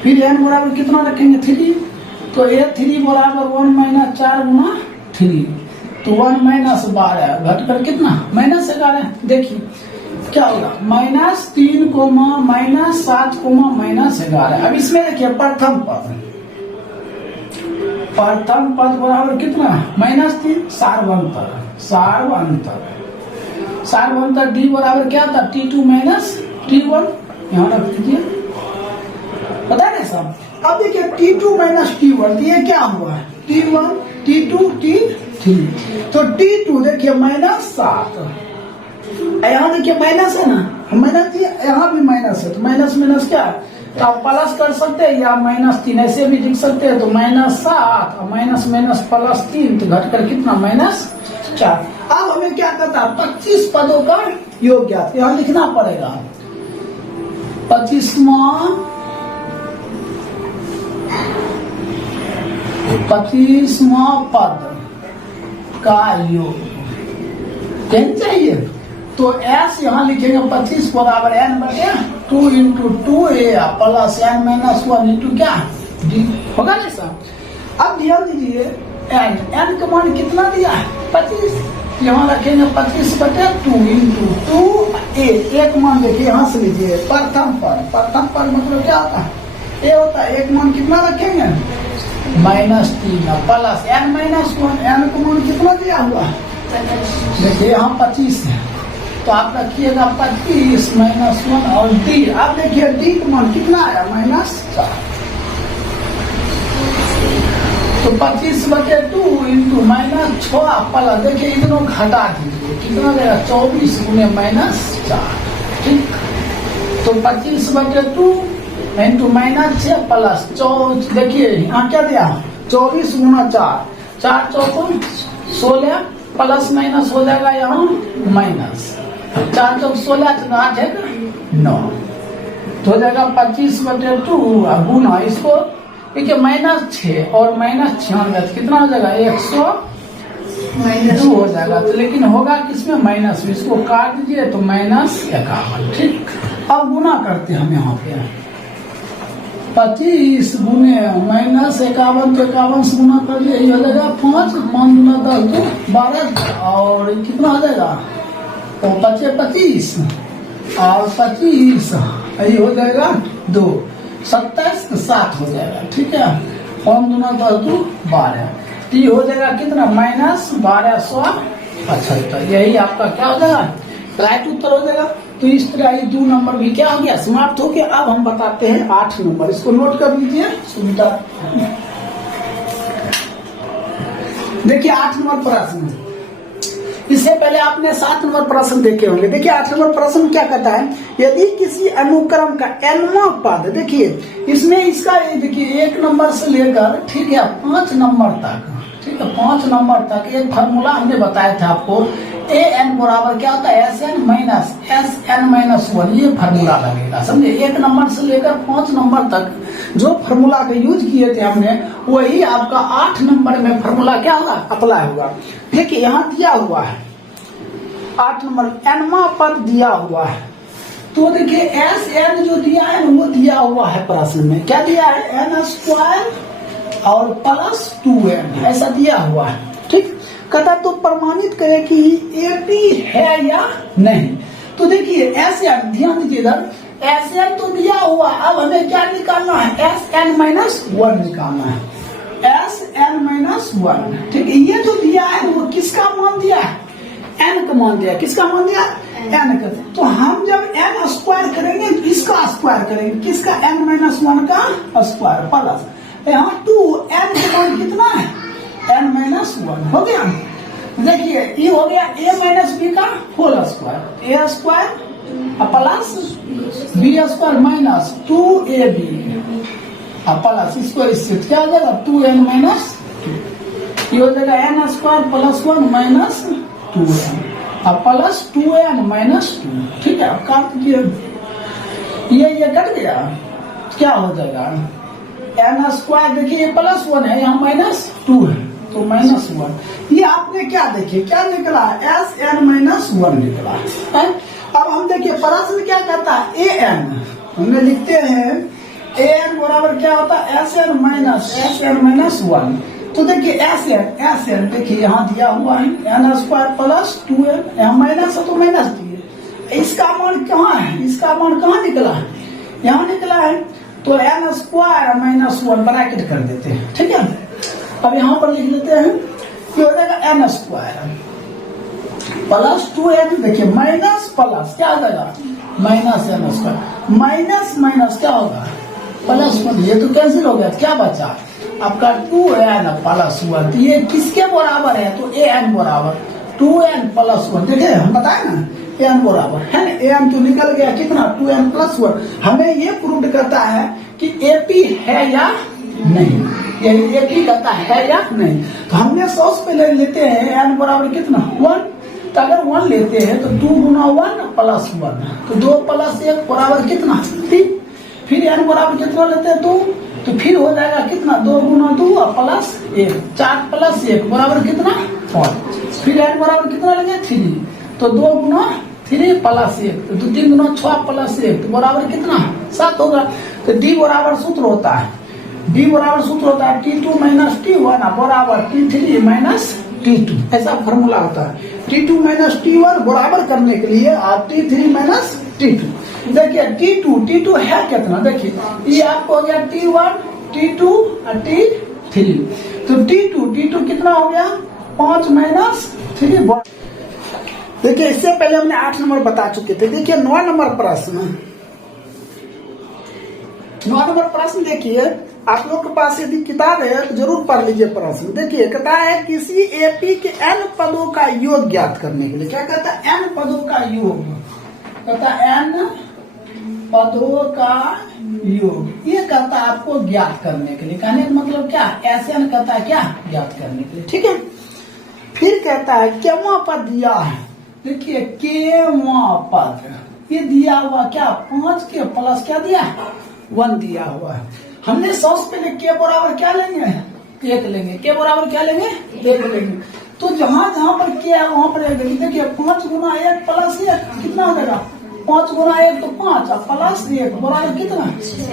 फिर n बराबर कितना रखेंगे 3 तो A3 बराबर 1 - 4 गुना 3 तो 1 - 12 घट कर कितना -11। देखिए क्या होगा -3 -7 -11। अब इसमें देखिए प्रथम पद बराबर कितना -3 सार्वंतर डी बराबर क्या था T2 - T1 यहाँ रख दीजिए, पता है ना सब। अब देखिए T2 - T1 ये क्या हुआ है T1 T2 T3 तो T2 देखिए -7 यहाँ देखिए माइनस है ना, माइनस यहाँ भी माइनस है तो माइनस क्या है तो आप प्लस कर सकते हैं या -3 ऐसे भी लिख सकते हैं। तो -7 और माइनस +3 तो घट कर कितना -4। अब हमें क्या करता है 25 पदों का योग ज्ञात, यहाँ लिखना पड़ेगा 25वां पद का योग चाहिए। तो S यहाँ लिखेंगे 25 बराबर n/2 into 2a plus n-1 into क्या d होगा ना सर। अब ध्यान दीजिए n का मान कितना दिया है 25, यहाँ रखेंगे 25/2 इंटू 2a। एक मान देखिए यहाँ से लीजिए प्रथम पद मतलब क्या होता है a होता है, एक मान कितना रखेंगे -3 प्लस n-1 n का मान कितना दिया हुआ देखिए यहाँ 25 है तो आप रखिएगा 25 -1 और d। अब देखिए d का मान कितना आया -4। तो 25/2 इंटू -6 प्लस, देखिए इतना घटा दीजिए, कितना देगा 24 गुने -4, ठीक। तो 25/2 इंटू -6 प्लस 4, देखिए यहाँ क्या दिया 24 गुना 4, 4 चौको 16 प्लस माइनस हो जाएगा यहाँ माइनस, 4 चौक 16 तो 8 है 9, तो हो जाएगा 25/2 गुना इसको देखिए -6 और -6 कितना हो जाएगा 100 हो जाएगा। तो लेकिन होगा किसमें माइनस में, इसको काट दीजिए तो -51, ठीक। अब गुना करते हैं हम यहाँ पे 25 गुने -51, तो 51 से गुना कर दिए, ये हो जाएगा 5, 5 गुना 10 तो 12, और कितना हो जाएगा तो 25 और 25 ये हो जाएगा 2, 27 7 हो जाएगा, ठीक है। 5 गुना 10 तो 12, तो ये हो जाएगा कितना -1275, यही आपका क्या हो जाएगा राइट उत्तर हो जाएगा। तो इस तरह ये 2 नंबर भी क्या हो गया समाप्त हो गया। अब हम बताते हैं 8 नंबर, इसको नोट कर लीजिए सुविधा। देखिए 8 नंबर प्रश्न, इससे पहले आपने 7 नंबर प्रश्न देखे होंगे। देखिए 8 नंबर प्रश्न क्या कहता है, यदि किसी अनुक्रम का nवां पद, देखिए इसमें इसका देखिए 1 नंबर से लेकर ठीक है 5 नंबर तक, ठीक है 5 नंबर तक एक फार्मूला हमने बताया था आपको, an बराबर क्या होता है sn माइनस sn-1, ये फार्मूला लगेगा, समझे। 1 नंबर से लेकर 5 नंबर तक जो फार्मूला का यूज किए थे हमने, वही आपका 8 नंबर में फार्मूला क्या होगा अप्लाई होगा। देखिए यहाँ दिया हुआ है 8 नंबर nवां पद दिया हुआ है, तो देखिए sn जो दिया है वो दिया हुआ है प्रश्न में, क्या दिया है n² और प्लस 2n ऐसा दिया हुआ है, ठीक। कहता तो प्रमाणित करे कि AP है या नहीं। तो देखिए SN, ध्यान दीजिए इधर, SN तो दिया हुआ, अब हमें क्या निकालना है SN-1 निकालना है, SN-1, ठीक है। ये जो दिया है वो किसका मान दिया है n का मान दिया, किसका मान दिया n का। तो हम जब n स्क्वायर करेंगे तो इसका स्क्वायर करेंगे, किसका n-1 का स्क्वायर प्लस यहाँ 2n का मान कितना है n-1 हो गया। देखिए ये हो गया a-b का whole square, a square plus b² minus 2ab plus इसको इससे क्या हो जाएगा 2n-2, ये हो जाएगा n² plus 1 minus 2n plus 2n-2, ठीक है। अब काट दीजिए, ये कट गया, क्या हो जाएगा n², देखिए ये +1 है, यहाँ -2 है तो -1। ये आपने क्या देखिए क्या निकला SN-1 निकला है। अब हम देखिए प्रश्न क्या कहता है an, हमने लिखते हैं an बराबर क्या होता है SN-1। तो देखिए SN देखिए यहाँ दिया हुआ है n² प्लस 2n, यहाँ माइनस है तो माइनस दिए, इसका मान कहाँ है, इसका मान कहाँ निकला है यहाँ निकला है, तो n² -1 ब्रैकेट कर देते हैं, ठीक है। अब यहाँ पर लिख लेते हैं कि हो जाएगा n² प्लस 2n, देखिए माइनस प्लस क्या हो जाएगा -n², माइनस माइनस क्या होगा +1, ये तो कैंसिल हो गया, क्या बचा आपका 2n प्लस 1, तो ये किसके बराबर है, तो an बराबर 2n प्लस 1, देखिए हम बताए ना n बराबर है ना, an तो निकल गया कितना 2n प्लस 1। हमें ये प्रूव करता है कि AP है या नहीं, यही AP कहता है या नहीं। तो हमने 100 पे ले लेते हैं n बराबर कितना 1, तो अगर 1 लेते हैं तो 2 गुना 1 प्लस 1, तो 2 प्लस 1 बराबर कितना 3, फिर n बराबर कितना लेते हैं 2, तो फिर हो जाएगा कितना 2 गुना 2 प्लस 1, 4 प्लस 1 बराबर कितना 5, फिर n बराबर कितना लेंगे 3, तो 2 गुना 3 प्लस 1, तो 3 गुना 6 प्लस 1 तो बराबर कितना 7 होगा। तो D बराबर सूत्र होता है, D बराबर सूत्र होता है T2 माइनस T1 बराबर T3 माइनस T2, ऐसा फॉर्मूला होता है। T2 माइनस T1 बराबर करने के लिए आप T3 माइनस T2, देखिए T2 है कितना, देखिए ये आपको हो गया T1 T2 और T3, तो T2 कितना हो गया 5 माइनस 3। देखिए इससे पहले हमने 8 नंबर बता चुके थे। देखिए 9 नंबर प्रश्न देखिए आप लोग के पास यदि किताब है तो जरूर पढ़ लीजिए प्रश्न। देखिए कहता है किसी एपी के n पदों का योग ज्ञात करने के लिए, क्या कहता है, n पदों का योग, कहता है n पदों का योग, ये कहता है आपको ज्ञात करने के लिए। कहने का मतलब क्या, ऐसे न कहता है क्या, ज्ञात करने के लिए, ठीक है। फिर कहता है केवा पद दिया है, देखिए केवा पद ये दिया हुआ क्या, 5 के प्लस क्या दिया, 1 दिया हुआ है। हमने सबसे पहले के बराबर क्या लेंगे, 1 लेंगे, के बराबर क्या लेंगे, 1 लेंगे। तो जहां जहां पर के है वहां पर देखिए 5 गुना 1 प्लस 1 कितना हो जाएगा, 5 गुना 1 तो 5 और प्लस 1 बराबर कितना,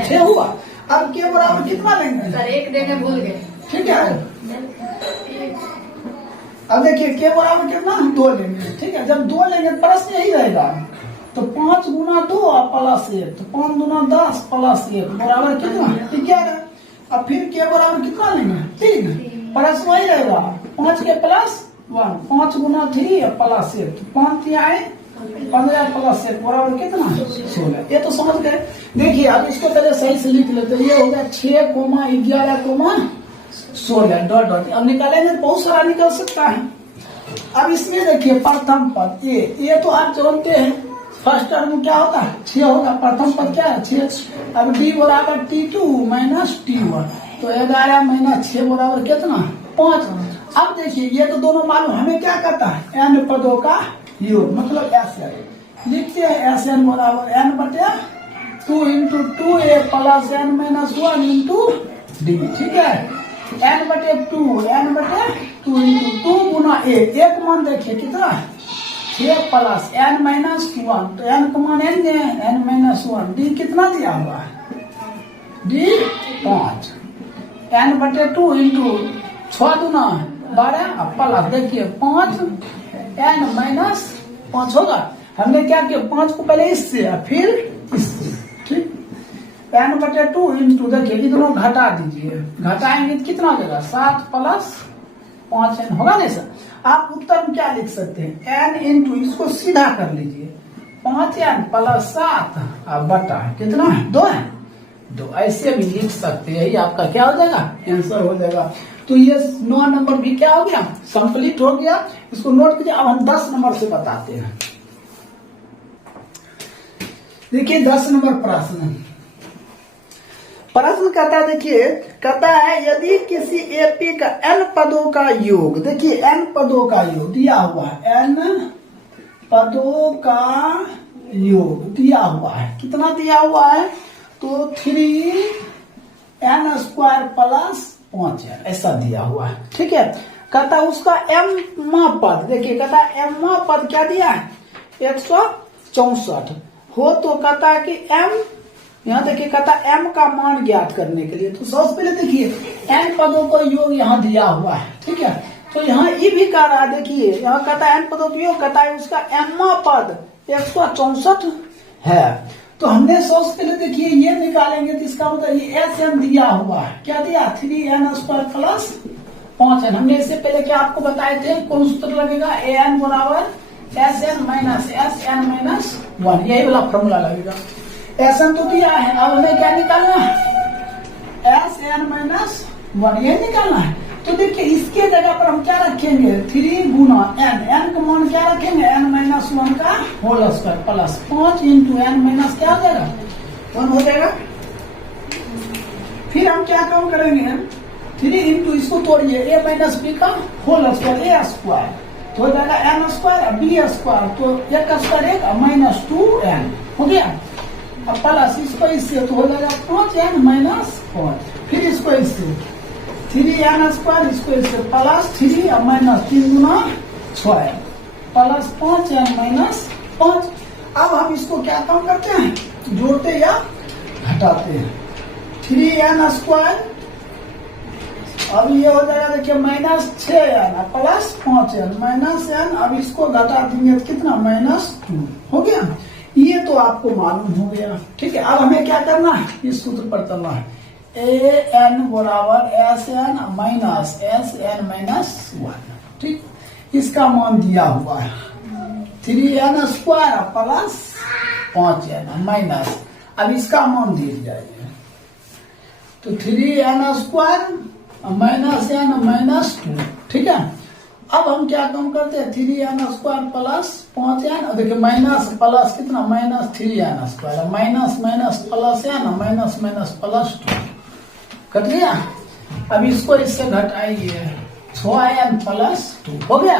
6 हुआ। अब के बराबर कितना लेंगे, सर 1 देने भूल गए, ठीक है। अब देखिए के बराबर कितना, 2 लेंगे, ठीक है। जब 2 लेंगे प्लस यही रहेगा, तो 5 गुना 2 और प्लस 1, तो 5 गुना 10 प्लस 1 बराबर कितना, 11। अब फिर के बराबर कितना लेंगे, 3, प्लस वही रहेगा, 5 के प्लस 1, 5 गुना 3 और प्लस 1, तो 5 आए 15 प्लस 1 बराबर कितना, 16। ये तो समझ गए। देखिए अब इसको पहले सही से लिख लेते, ये हो गया 6, 11, 16 डॉट डॉट। अब निकालेंगे बहुत सारा निकल सकता है। अब इसमें देखिए प्रथम पद ये तो आप जानते हैं, फर्स्ट टर्म क्या होता है, 6 होगा, प्रथम पद क्या है, 6। अब d बराबर T2 माइनस T1, तो 11 माइनस 6 बराबर कितना, 5। अब देखिए ये तो दोनों मालूम, हमें क्या कहता है, n पदों का योग, मतलब ऐसे लिखते हैं, Sn बराबर n बटे 2 into 2a plus n minus 1 into D, ठीक है। n बटे 2 इंटू 2 गुना a, एक मान देखिए कितना, 6 प्लस n माइनस 1, तो n का मान n है, n माइनस 1, डी कितना दिया हुआ है, डी 5, n बटे 2 इंटू 6 दूना 12 प्लस देखिए 5 n माइनस 5 होगा। हमने क्या किया, 5 को पहले इससे फिर इससे, ठीक। n बटे 2 इंटू देखिए ये दोनों घटा दीजिए, घटाएंगे कितना हो जाएगा, 7 प्लस 5n होगा नहीं सर। आप उत्तर में क्या लिख सकते हैं, n इंटू इसको सीधा कर लीजिए, 5n प्लस 7 और बटा कितना है, 2 है, 2 ऐसे भी लिख सकते हैं। यही आपका क्या हो जाएगा, आंसर हो जाएगा। तो ये 9 नंबर भी क्या हो गया, कंप्लीट हो गया। इसको नोट कीजिए। अब हम 10 नंबर से बताते हैं। देखिए 10 नंबर प्रश्न कहता है, देखिए कहता है यदि किसी एपी का n पदों का योग, देखिए n पदों का योग दिया हुआ है, n पदों का योग दिया हुआ है, कितना दिया हुआ है, तो 3n स्क्वायर प्लस 5n ऐसा दिया हुआ है, ठीक है। कहता है उसका m पद, देखिए कहता है m पद क्या दिया है, 164 हो, तो कहता है कि m, यहाँ देखिए कहता है m का मान ज्ञात करने के लिए, तो सबसे पहले देखिए n पदों का योग यहाँ दिया हुआ है, ठीक है। तो यहाँ ये भी कह रहा है, देखिए यहाँ कहता है n पदों का योग, कहता है उसका m पद 164 है। तो हमने सबसे पहले देखिए ये निकालेंगे, तो इसका मतलब ये Sn दिया हुआ है, क्या दिया, 3n स्क्वायर प्लस 5n। हमने इससे पहले क्या आपको बताए थे, कौन सूत्र लगेगा, an बराबर Sn माइनस Sn माइनस 1, यही वाला फॉर्मूला लगेगा। Sn तो दिया है, अब हमें क्या निकालना है, Sn माइनस 1 ये निकालना है। तो देखिए इसके जगह पर हम क्या रखेंगे, 3 गुना n का मान क्या रखेंगे, n माइनस 1 का whole square plus 5 into n minus क्या हो जाएगा, 1 हो जाएगा। फिर हम क्या काम करेंगे, 3 इंटू इसको तोड़िए, a माइनस b का होल स्क्वायर, a स्क्वायर तो हो जाएगा n स्क्वायर, b स्क्वायर तो 1 स्क्वायर 1 माइनस 2n हो गया। अब प्लस इसको इससे तो हो जाएगा 5n माइनस 5, फिर इसको इससे 3n स्क्वायर, इसको इससे प्लस 3 और माइनस 3 गुना 6 प्लस 5n माइनस 5। अब हम इसको क्या काम करते हैं, जोड़ते या घटाते हैं, 3n स्क्वायर, अब ये हो जाएगा देखिए minus 6n plus 5n minus n, अब इसको घटा देंगे कितना, माइनस 2 हो गया। ये तो आपको मालूम हो गया, ठीक है। अब हमें क्या करना है, इस सूत्र पर चलना है, an बराबर Sn माइनस Sn माइनस 1, ठीक। इसका मान दिया हुआ है 3n square plus 5n minus, अब इसका मान दे जाएगा, तो 3n² माइनस n माइनस 2, ठीक है। अब हम क्या काम करते हैं, 3n² प्लस 5n, और देखिए माइनस प्लस कितना, minus 3n², minus minus plus n, minus minus plus 2, cut गया। अब इसको इससे घटाइए, 6n प्लस 2 हो गया।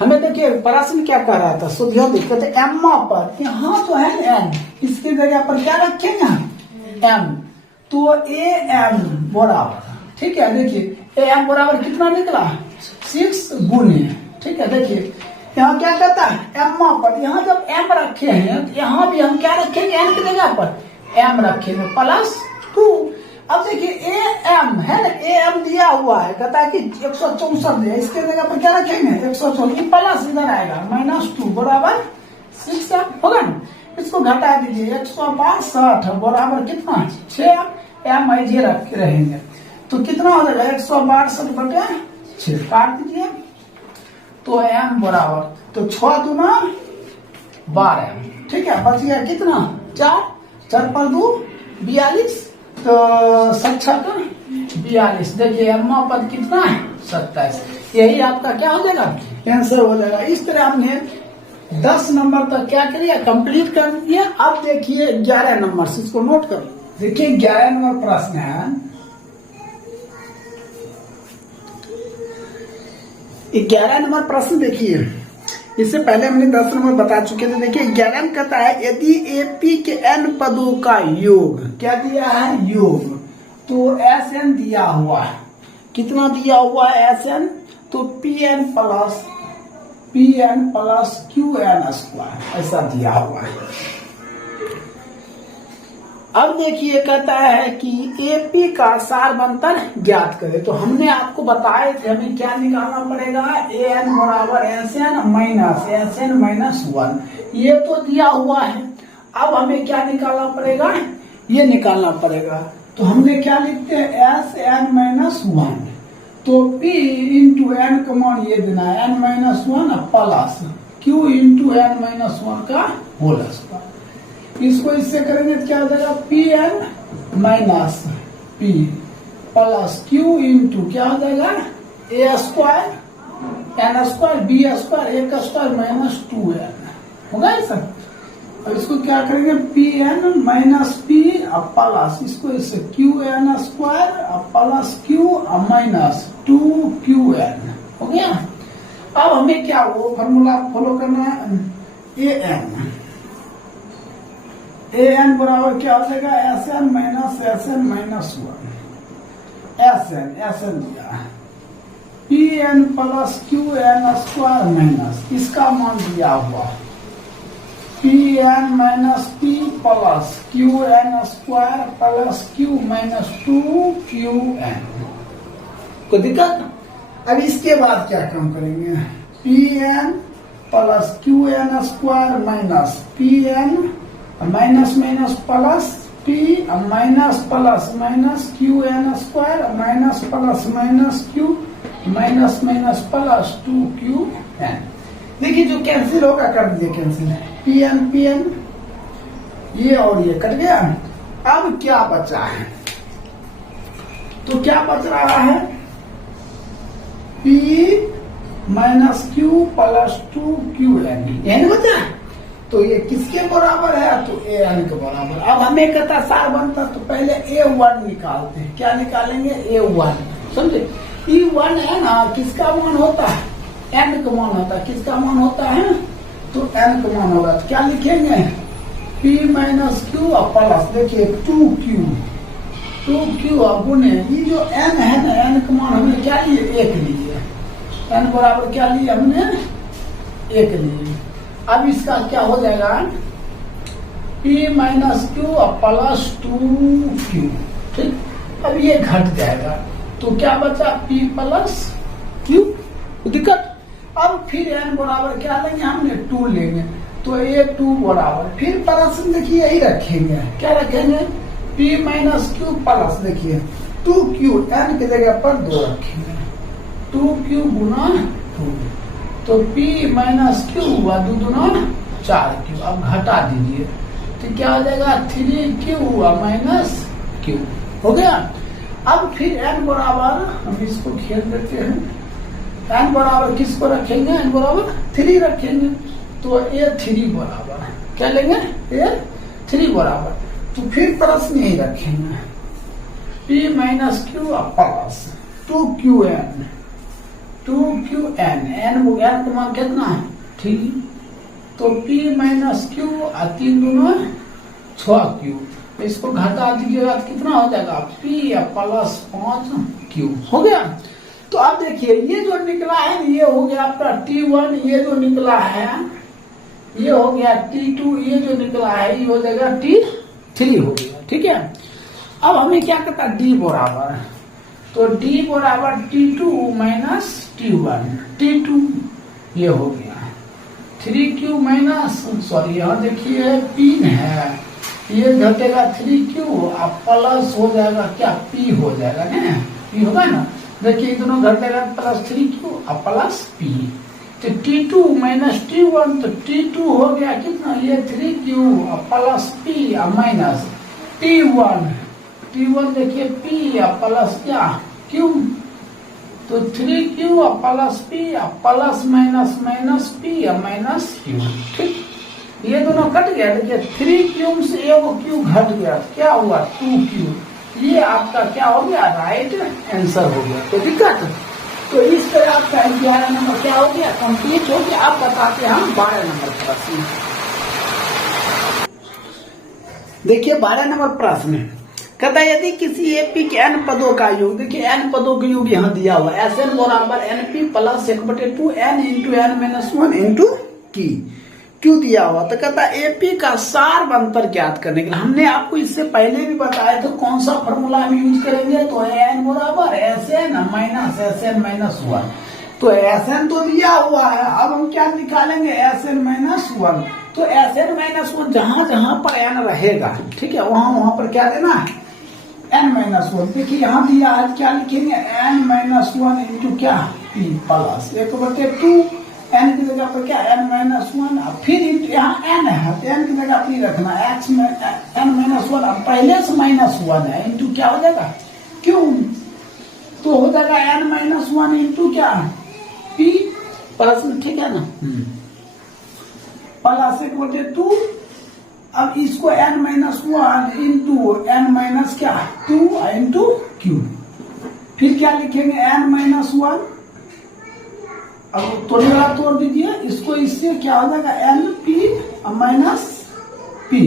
हमें देखिए प्रश्न क्या कह रहा था, सो ध्यान देखते थे, एम्मा पर यहाँ तो है n, इसकी जगह पर क्या रखेंगे m, तो am बराबर, ठीक है। देखिए am बराबर कितना निकला, 6 गुने, ठीक है। देखिए यहाँ क्या कहता है, एम्मा पर यहाँ जब m रखे हैं तो यहाँ भी हम क्या रखेंगे, n की जगह पर m रखेंगे प्लस 2। अब देखिए am है ना, am दिया हुआ है, कहता है कि 164 दिया, इसके जगह पर क्या रखेंगे 164, प्लस इधर आएगा माइनस 2 बराबर 6m होगा ना। इसको घटा दीजिए, 162 बराबर कितना 6, m आई रख रहेंगे तो कितना हो जाएगा 162 बटे 6, काट दीजिए तो m बराबर, तो 6 दूना 12, ठीक है। बच गया कितना 4, 4 पर 2 42, तो 7 42। देखिए एम्मा पद कितना है 27, यही आपका क्या हो जाएगा आंसर हो जाएगा। इस तरह हमने 10 नंबर तक क्या करिए, कंप्लीट कर दिया। अब देखिए 11 नंबर से, इसको नोट कर, देखिए 11 नंबर प्रश्न है, 11 नंबर प्रश्न देखिए, इससे पहले हमने 10 नंबर बता चुके थे। देखिए 11 में कहता है, यदि एपी के n पदों का योग, क्या दिया है योग, तो Sn दिया हुआ है, कितना दिया हुआ है Sn, तो Pn प्लस Qn² ऐसा दिया हुआ है। अब देखिए कहता है कि एपी का सारबंतर ज्ञात करें, तो हमने आपको बताए थे हमें क्या निकालना पड़ेगा, an बराबर Sn माइनस 1, ये तो दिया हुआ है। अब हमें क्या निकालना पड़ेगा, ये निकालना पड़ेगा, तो हमने क्या लिखते हैं Sn माइनस 1, तो P इंटू n का मान ये देना है n minus 1 plus Q into n minus 1 का होल स्क्वायर। इसको इससे करेंगे तो क्या हो जाएगा, Pn minus P plus Q into क्या हो जाएगा a² n² b² a² minus 2n होगा ऐसा। अब इसको क्या करेंगे, Pn माइनस P प्लस इसको इससे Qn² plus Q minus 2Qn हो गया। अब हमें क्या वो फॉर्मूला फॉलो करना है, an बराबर क्या हो जाएगा Sn minus Sn minus 1, Sn दिया, Pn प्लस Qn² माइनस इसका मान दिया हुआ Pn minus P plus Qn² plus Q minus 2Qn, कोई दिक्कत। अब इसके बाद क्या काम करेंगे, Pn plus Qn² minus Pn minus minus plus P minus plus minus Qn² minus plus minus Q minus minus plus 2Qn। देखिए जो कैंसिल होगा कर दीजिए कैंसिल, Pn ये और ये कट गया। अब क्या बचा है, तो क्या बच रहा है P minus Q plus 2Qn, यही बचा है। तो ये किसके बराबर है, तो an के बराबर। अब हमें कहता सार बनता, तो पहले a1 निकालते हैं, क्या निकालेंगे a1, समझे। e1 है ना, किसका मान होता है n का मान होता है, किसका मान होता है, तो n का मान होगा। तो क्या लिखेंगे P माइनस Q प्लस देखिए 2Q गुने ये जो n है ना, n का मान हमने क्या लिए 1 लिए, n बराबर क्या लिए हमने 1 लिए। अब इसका क्या हो जाएगा P minus Q plus 2Q, ठीक। अब ये घट जाएगा, तो क्या बचा P प्लस Q, दिक्कत। अब फिर n बराबर क्या लेंगे हमने 2 लेंगे, तो a2 बराबर, फिर प्रश्न देखिए यही रखेंगे, क्या रखेंगे P माइनस Q प्लस देखिए 2Q, n की जगह पर 2 रखेंगे, 2Q गुना 2, तो P माइनस Q हुआ 2 दूना 4Q। अब घटा दीजिए तो क्या हो जाएगा 3Q हुआ माइनस Q हो गया। अब फिर n बराबर हम इसको घेर देते हैं, n बराबर किसको रखेंगे, n बराबर 3 रखेंगे। तो A3 बराबर क्या लेंगे, A3 बराबर, तो फिर प्रश्न यही रखेंगे P minus Q plus 2QN, 2QN, n हो गया तो मान कितना है 3, तो P माइनस क्यू 3 दूना 6Q, इसको घटा दीजिएगा तो कितना हो जाएगा P प्लस 5Q हो गया। तो अब देखिए ये जो निकला है ये हो गया आपका T1, ये जो निकला है ये हो गया T2, ये जो निकला है ये हो जाएगा T3 हो गया, ठीक है। अब हमें क्या करता है D बराबर, तो D बराबर T2 माइनस T1, T2 ये हो गया 3Q माइनस, सॉरी यहाँ देखिए P है, ये घटेगा 3Q अब प्लस हो जाएगा क्या P हो जाएगा ना, P होगा ना, देखिए दोनों घटेगा प्लस 3Q अब प्लस P, तो T2 माइनस T1, तो T2 हो गया कितना ये 3Q अब प्लस P अब माइनस T1, T1 देखिए P अब प्लस क्या Q, तो 3Q अब प्लस P अब प्लस माइनस माइनस P अब माइनस Q, ठीक। ये दोनों कट गया, देखिए 3Q से एगो Q घट गया, क्या हुआ 2Q, ये आपका क्या हो गया राइट आंसर हो गया, तो दिक्कत। तो इस तरह आपका 11 नंबर क्या हो गया कंप्लीट हो गया। आप बताते हैं हम 12 नंबर प्रश्न। देखिए 12 नंबर प्रश्न कहता है यदि किसी एपी के n पदों का योग, देखिए n पदों का योग यहाँ दिया हुआ है Sn बराबर np plus 1/2 n into n minus 1 into T, क्यों दिया हुआ, तो कहता है एपी का सार अंतर ज्ञात करने के लिए हमने आपको इससे पहले भी बताया था कौन सा फॉर्मूला हम यूज करेंगे, तो n बराबर Sn माइनस Sn माइनस 1, तो Sn तो दिया हुआ है, अब हम क्या निकालेंगे Sn माइनस 1, तो Sn माइनस 1 जहां जहां पर n रहेगा, ठीक है, वहां पर क्या देना है n माइनस 1, देखिए यहाँ दिया है क्या लिखेंगे n माइनस 1 इंटू क्या p प्लस 1/2 n की जगह पर क्या n माइनस 1, फिर यहाँ n है तो n की जगह p रखना x में n माइनस 1, अब पहले से माइनस 1 है इंटू क्या हो जाएगा क्यों, तो हो जाएगा n माइनस 1 इंटू क्या p प्लस में, ठीक है ना, प्लस 1/2, अब इसको n minus 1 into n minus क्या 2 इंटू q, फिर क्या लिखेंगे n माइनस 1, अब तोड़ने वाला तोड़ दीजिए इसको, इससे क्या हो जाएगा एन पी माइनस पी,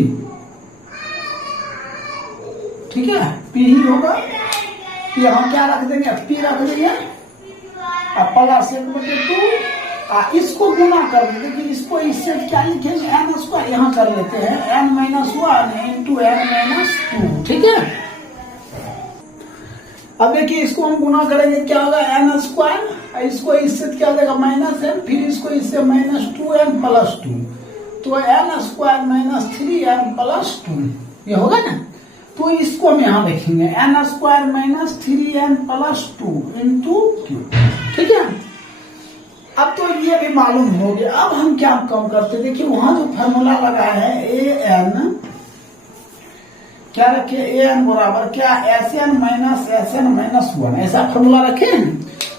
ठीक है, पी ही होगा, तो यहाँ क्या रख देंगे पी रख देंगे, अब प्लस 1/2, इसको गुना कर देंगे, कि इसको इससे क्या लिखेंगे एन स्क्वायर, यहाँ कर लेते हैं N minus 1 into N minus 2, ठीक है। अब देखिए इसको हम गुना करेंगे क्या होगा एन स्क्वायर, इसको इससे क्या हो जाएगा माइनस एन, फिर इसको इससे माइनस 2n प्लस 2, तो N square minus 3n plus 2 ये होगा ना, तो इसको हम यहाँ देखेंगे N square minus 3n plus 2 into Q, ठीक है। अब तो ये भी मालूम हो गया, अब हम क्या कम करते, देखिए वहां जो फॉर्मूला लगा है ए एन क्या रखे, an बराबर क्या Sn माइनस Sn माइनस 1, ऐसा फॉर्मूला रखे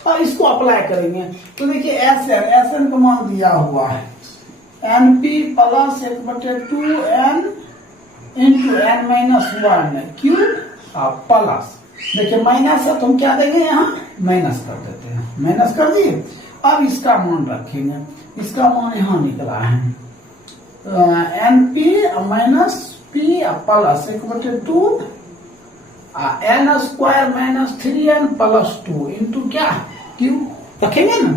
और इसको अप्लाई करेंगे, तो देखिए Sn का मान दिया हुआ है np plus 1/2 n into n minus 1 Q plus, देखिए माइनस है तो हम क्या देंगे यहाँ माइनस कर देते हैं, माइनस कर दिए। अब इसका मान रखेंगे, इसका मान यहाँ निकला है np minus p plus 1/2 n square minus 3n plus 2 into क्या क्यू रखेंगे ना।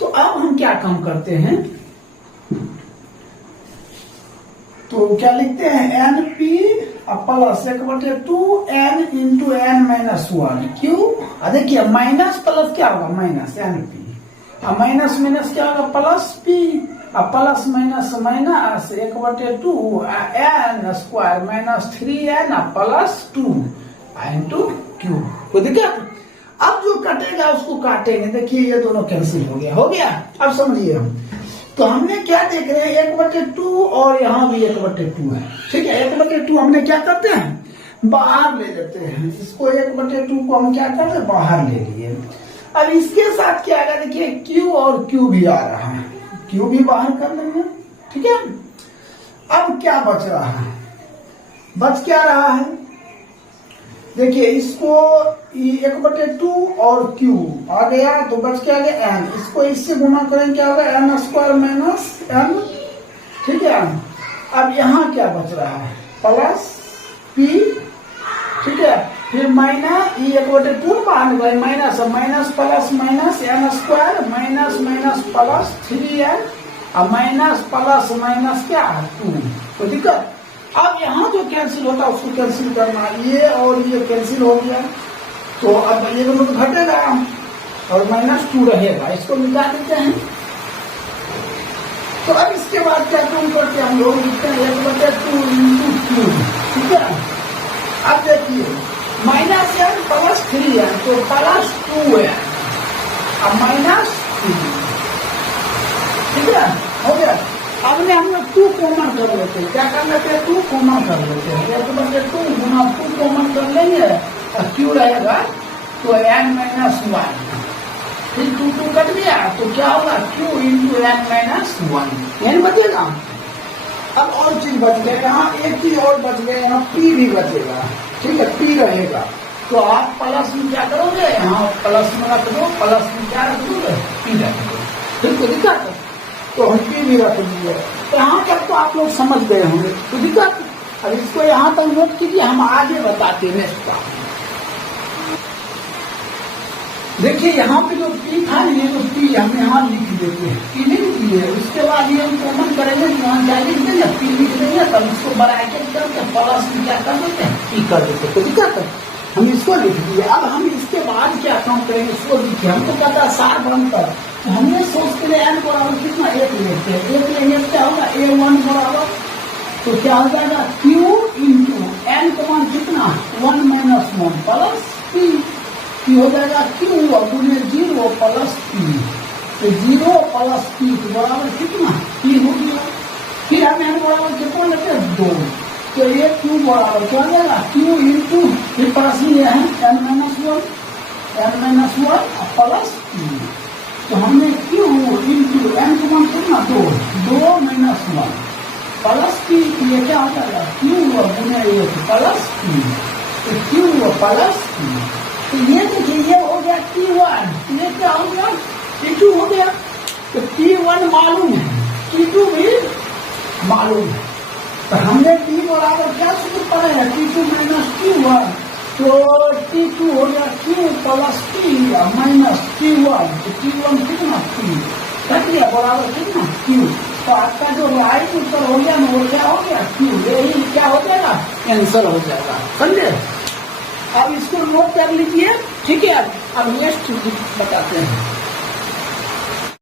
तो अब हम क्या काम करते हैं, तो क्या लिखते हैं N P plus 1/2 n into n minus 1 Q, देखिए माइनस प्लस क्या होगा minus N P, minus minus क्या होगा plus P, plus minus minus 1/2 n square minus 3n plus 2 into Q, कोई दिक्कत। अब जो कटेगा उसको काटेंगे, देखिए ये दोनों कैंसिल हो गया। अब समझिए हम, तो हमने क्या देख रहे हैं 1/2 और यहाँ भी 1/2 है, ठीक है। 1/2 हमने क्या करते हैं बाहर ले लेते हैं। इसको 1/2 को हम क्या कर रहे हैं, बाहर ले लिए। अब इसके साथ क्या आएगा, देखिए Q और Q भी आ रहा है, Q भी बाहर कर लेंगे। ठीक है, अब क्या बच रहा है, बच क्या रहा है, देखिए इसको 1/2 और Q आ गया तो बच क्या गया n, इसको इससे गुना करेंगे क्या होगा n² - n। ठीक है, अब यहाँ क्या बच रहा है, प्लस p। ठीक है, फिर minus 1/2 minus minus plus minus n² minus plus 3n और माइनस प्लस माइनस क्या 2। तो दिक्कत, अब यहाँ जो कैंसिल होता है उसको कैंसिल करना, ये और ये कैंसिल हो गया तो अब ये दोनों घटेगा और -2 रहेगा, इसको मिटा देते हैं। तो अब इसके बाद क्या काम करते हैं हम लोग, लिखते हैं 1/2 × Q। ठीक है, अब देखिए -n प्लस 3n तो प्लस 2n अब -3। ठीक है, हो गया। अब हम लोग 2 कॉमन कर लेते हैं, क्या कर लेते हैं 2 कॉमन कर लेते हैं, 1/2 गुना 2 कॉमन कर लेंगे और Q रहेगा तो n-1, फिर 2 कट गया तो क्या होगा Q × n-1 n बचेगा। अब और चीज बच गया, यहाँ एक चीज और बच गया, यहाँ P भी बचेगा। ठीक है, P रहेगा तो आप प्लस में क्या करोगे, यहाँ प्लस में रख दो, प्लस में क्या रख दोगे P रख दो। ठीक है, दिक्कत तो हम P भी रख दिए। तो यहाँ तक तो आप लोग समझ गए होंगे, तो दिक्कत। अब इसको यहाँ तक नोट कीजिए, हम आगे बताते हैं नेक्स्ट का। देखिए यहाँ पे जो P था ये तो P हम यहाँ लिख देते हैं, P लिख दिए, उसके बाद ये हम कॉमन करेंगे, यहाँ क्या लिख देंगे P लिख देंगे, तब इसको ब्रैकेट करके प्लस में क्या कर देते हैं P कर देते हैं। तो दिक्कत हम इसको लिख दिए। अब हम इसके बाद क्या काम करेंगे, इसको लिखिए, हमको पता है सार बनकर हमने सोच के लिए n बराबर कितना 1 लेते हैं, 1 लेंगे क्या होगा A1 बराबर, तो क्या हो जाएगा Q × n का मान कितना 1 - 1 प्लस P, P हो जाएगा Q गुने 0 प्लस P, तो 0 प्लस P तो बराबर कितना P हो गया। फिर हम n बराबर कितना लेते हैं 2, तो ये Q बराबर क्या हो जाएगा Q × फिर पास ही है n-1 प्लस P, तो हमने Q × n का मान कितना 2 - 1 प्लस P, ये क्या हो जाएगा Q गुने 1 प्लस P, तो Q प्लस P। तो ये देखिए ये हो गया T1, ये क्या हो गया T2 हो गया। तो T1 मालूम है, T2 भी मालूम है, तो हमने T बराबर क्या सूत्र पढ़ा है T2 - T1, तो T2 हो गया Q plus T minus T1, तो T1 कितना T कट गया बराबर कितना Q। तो आपका जो राइट उत्तर हो गया ना वो क्या हो गया Q, यही क्या हो जाएगा आंसर हो जाएगा, समझे। अब इसको नोट कर लीजिए। ठीक है, अब नेक्स्ट बताते हैं।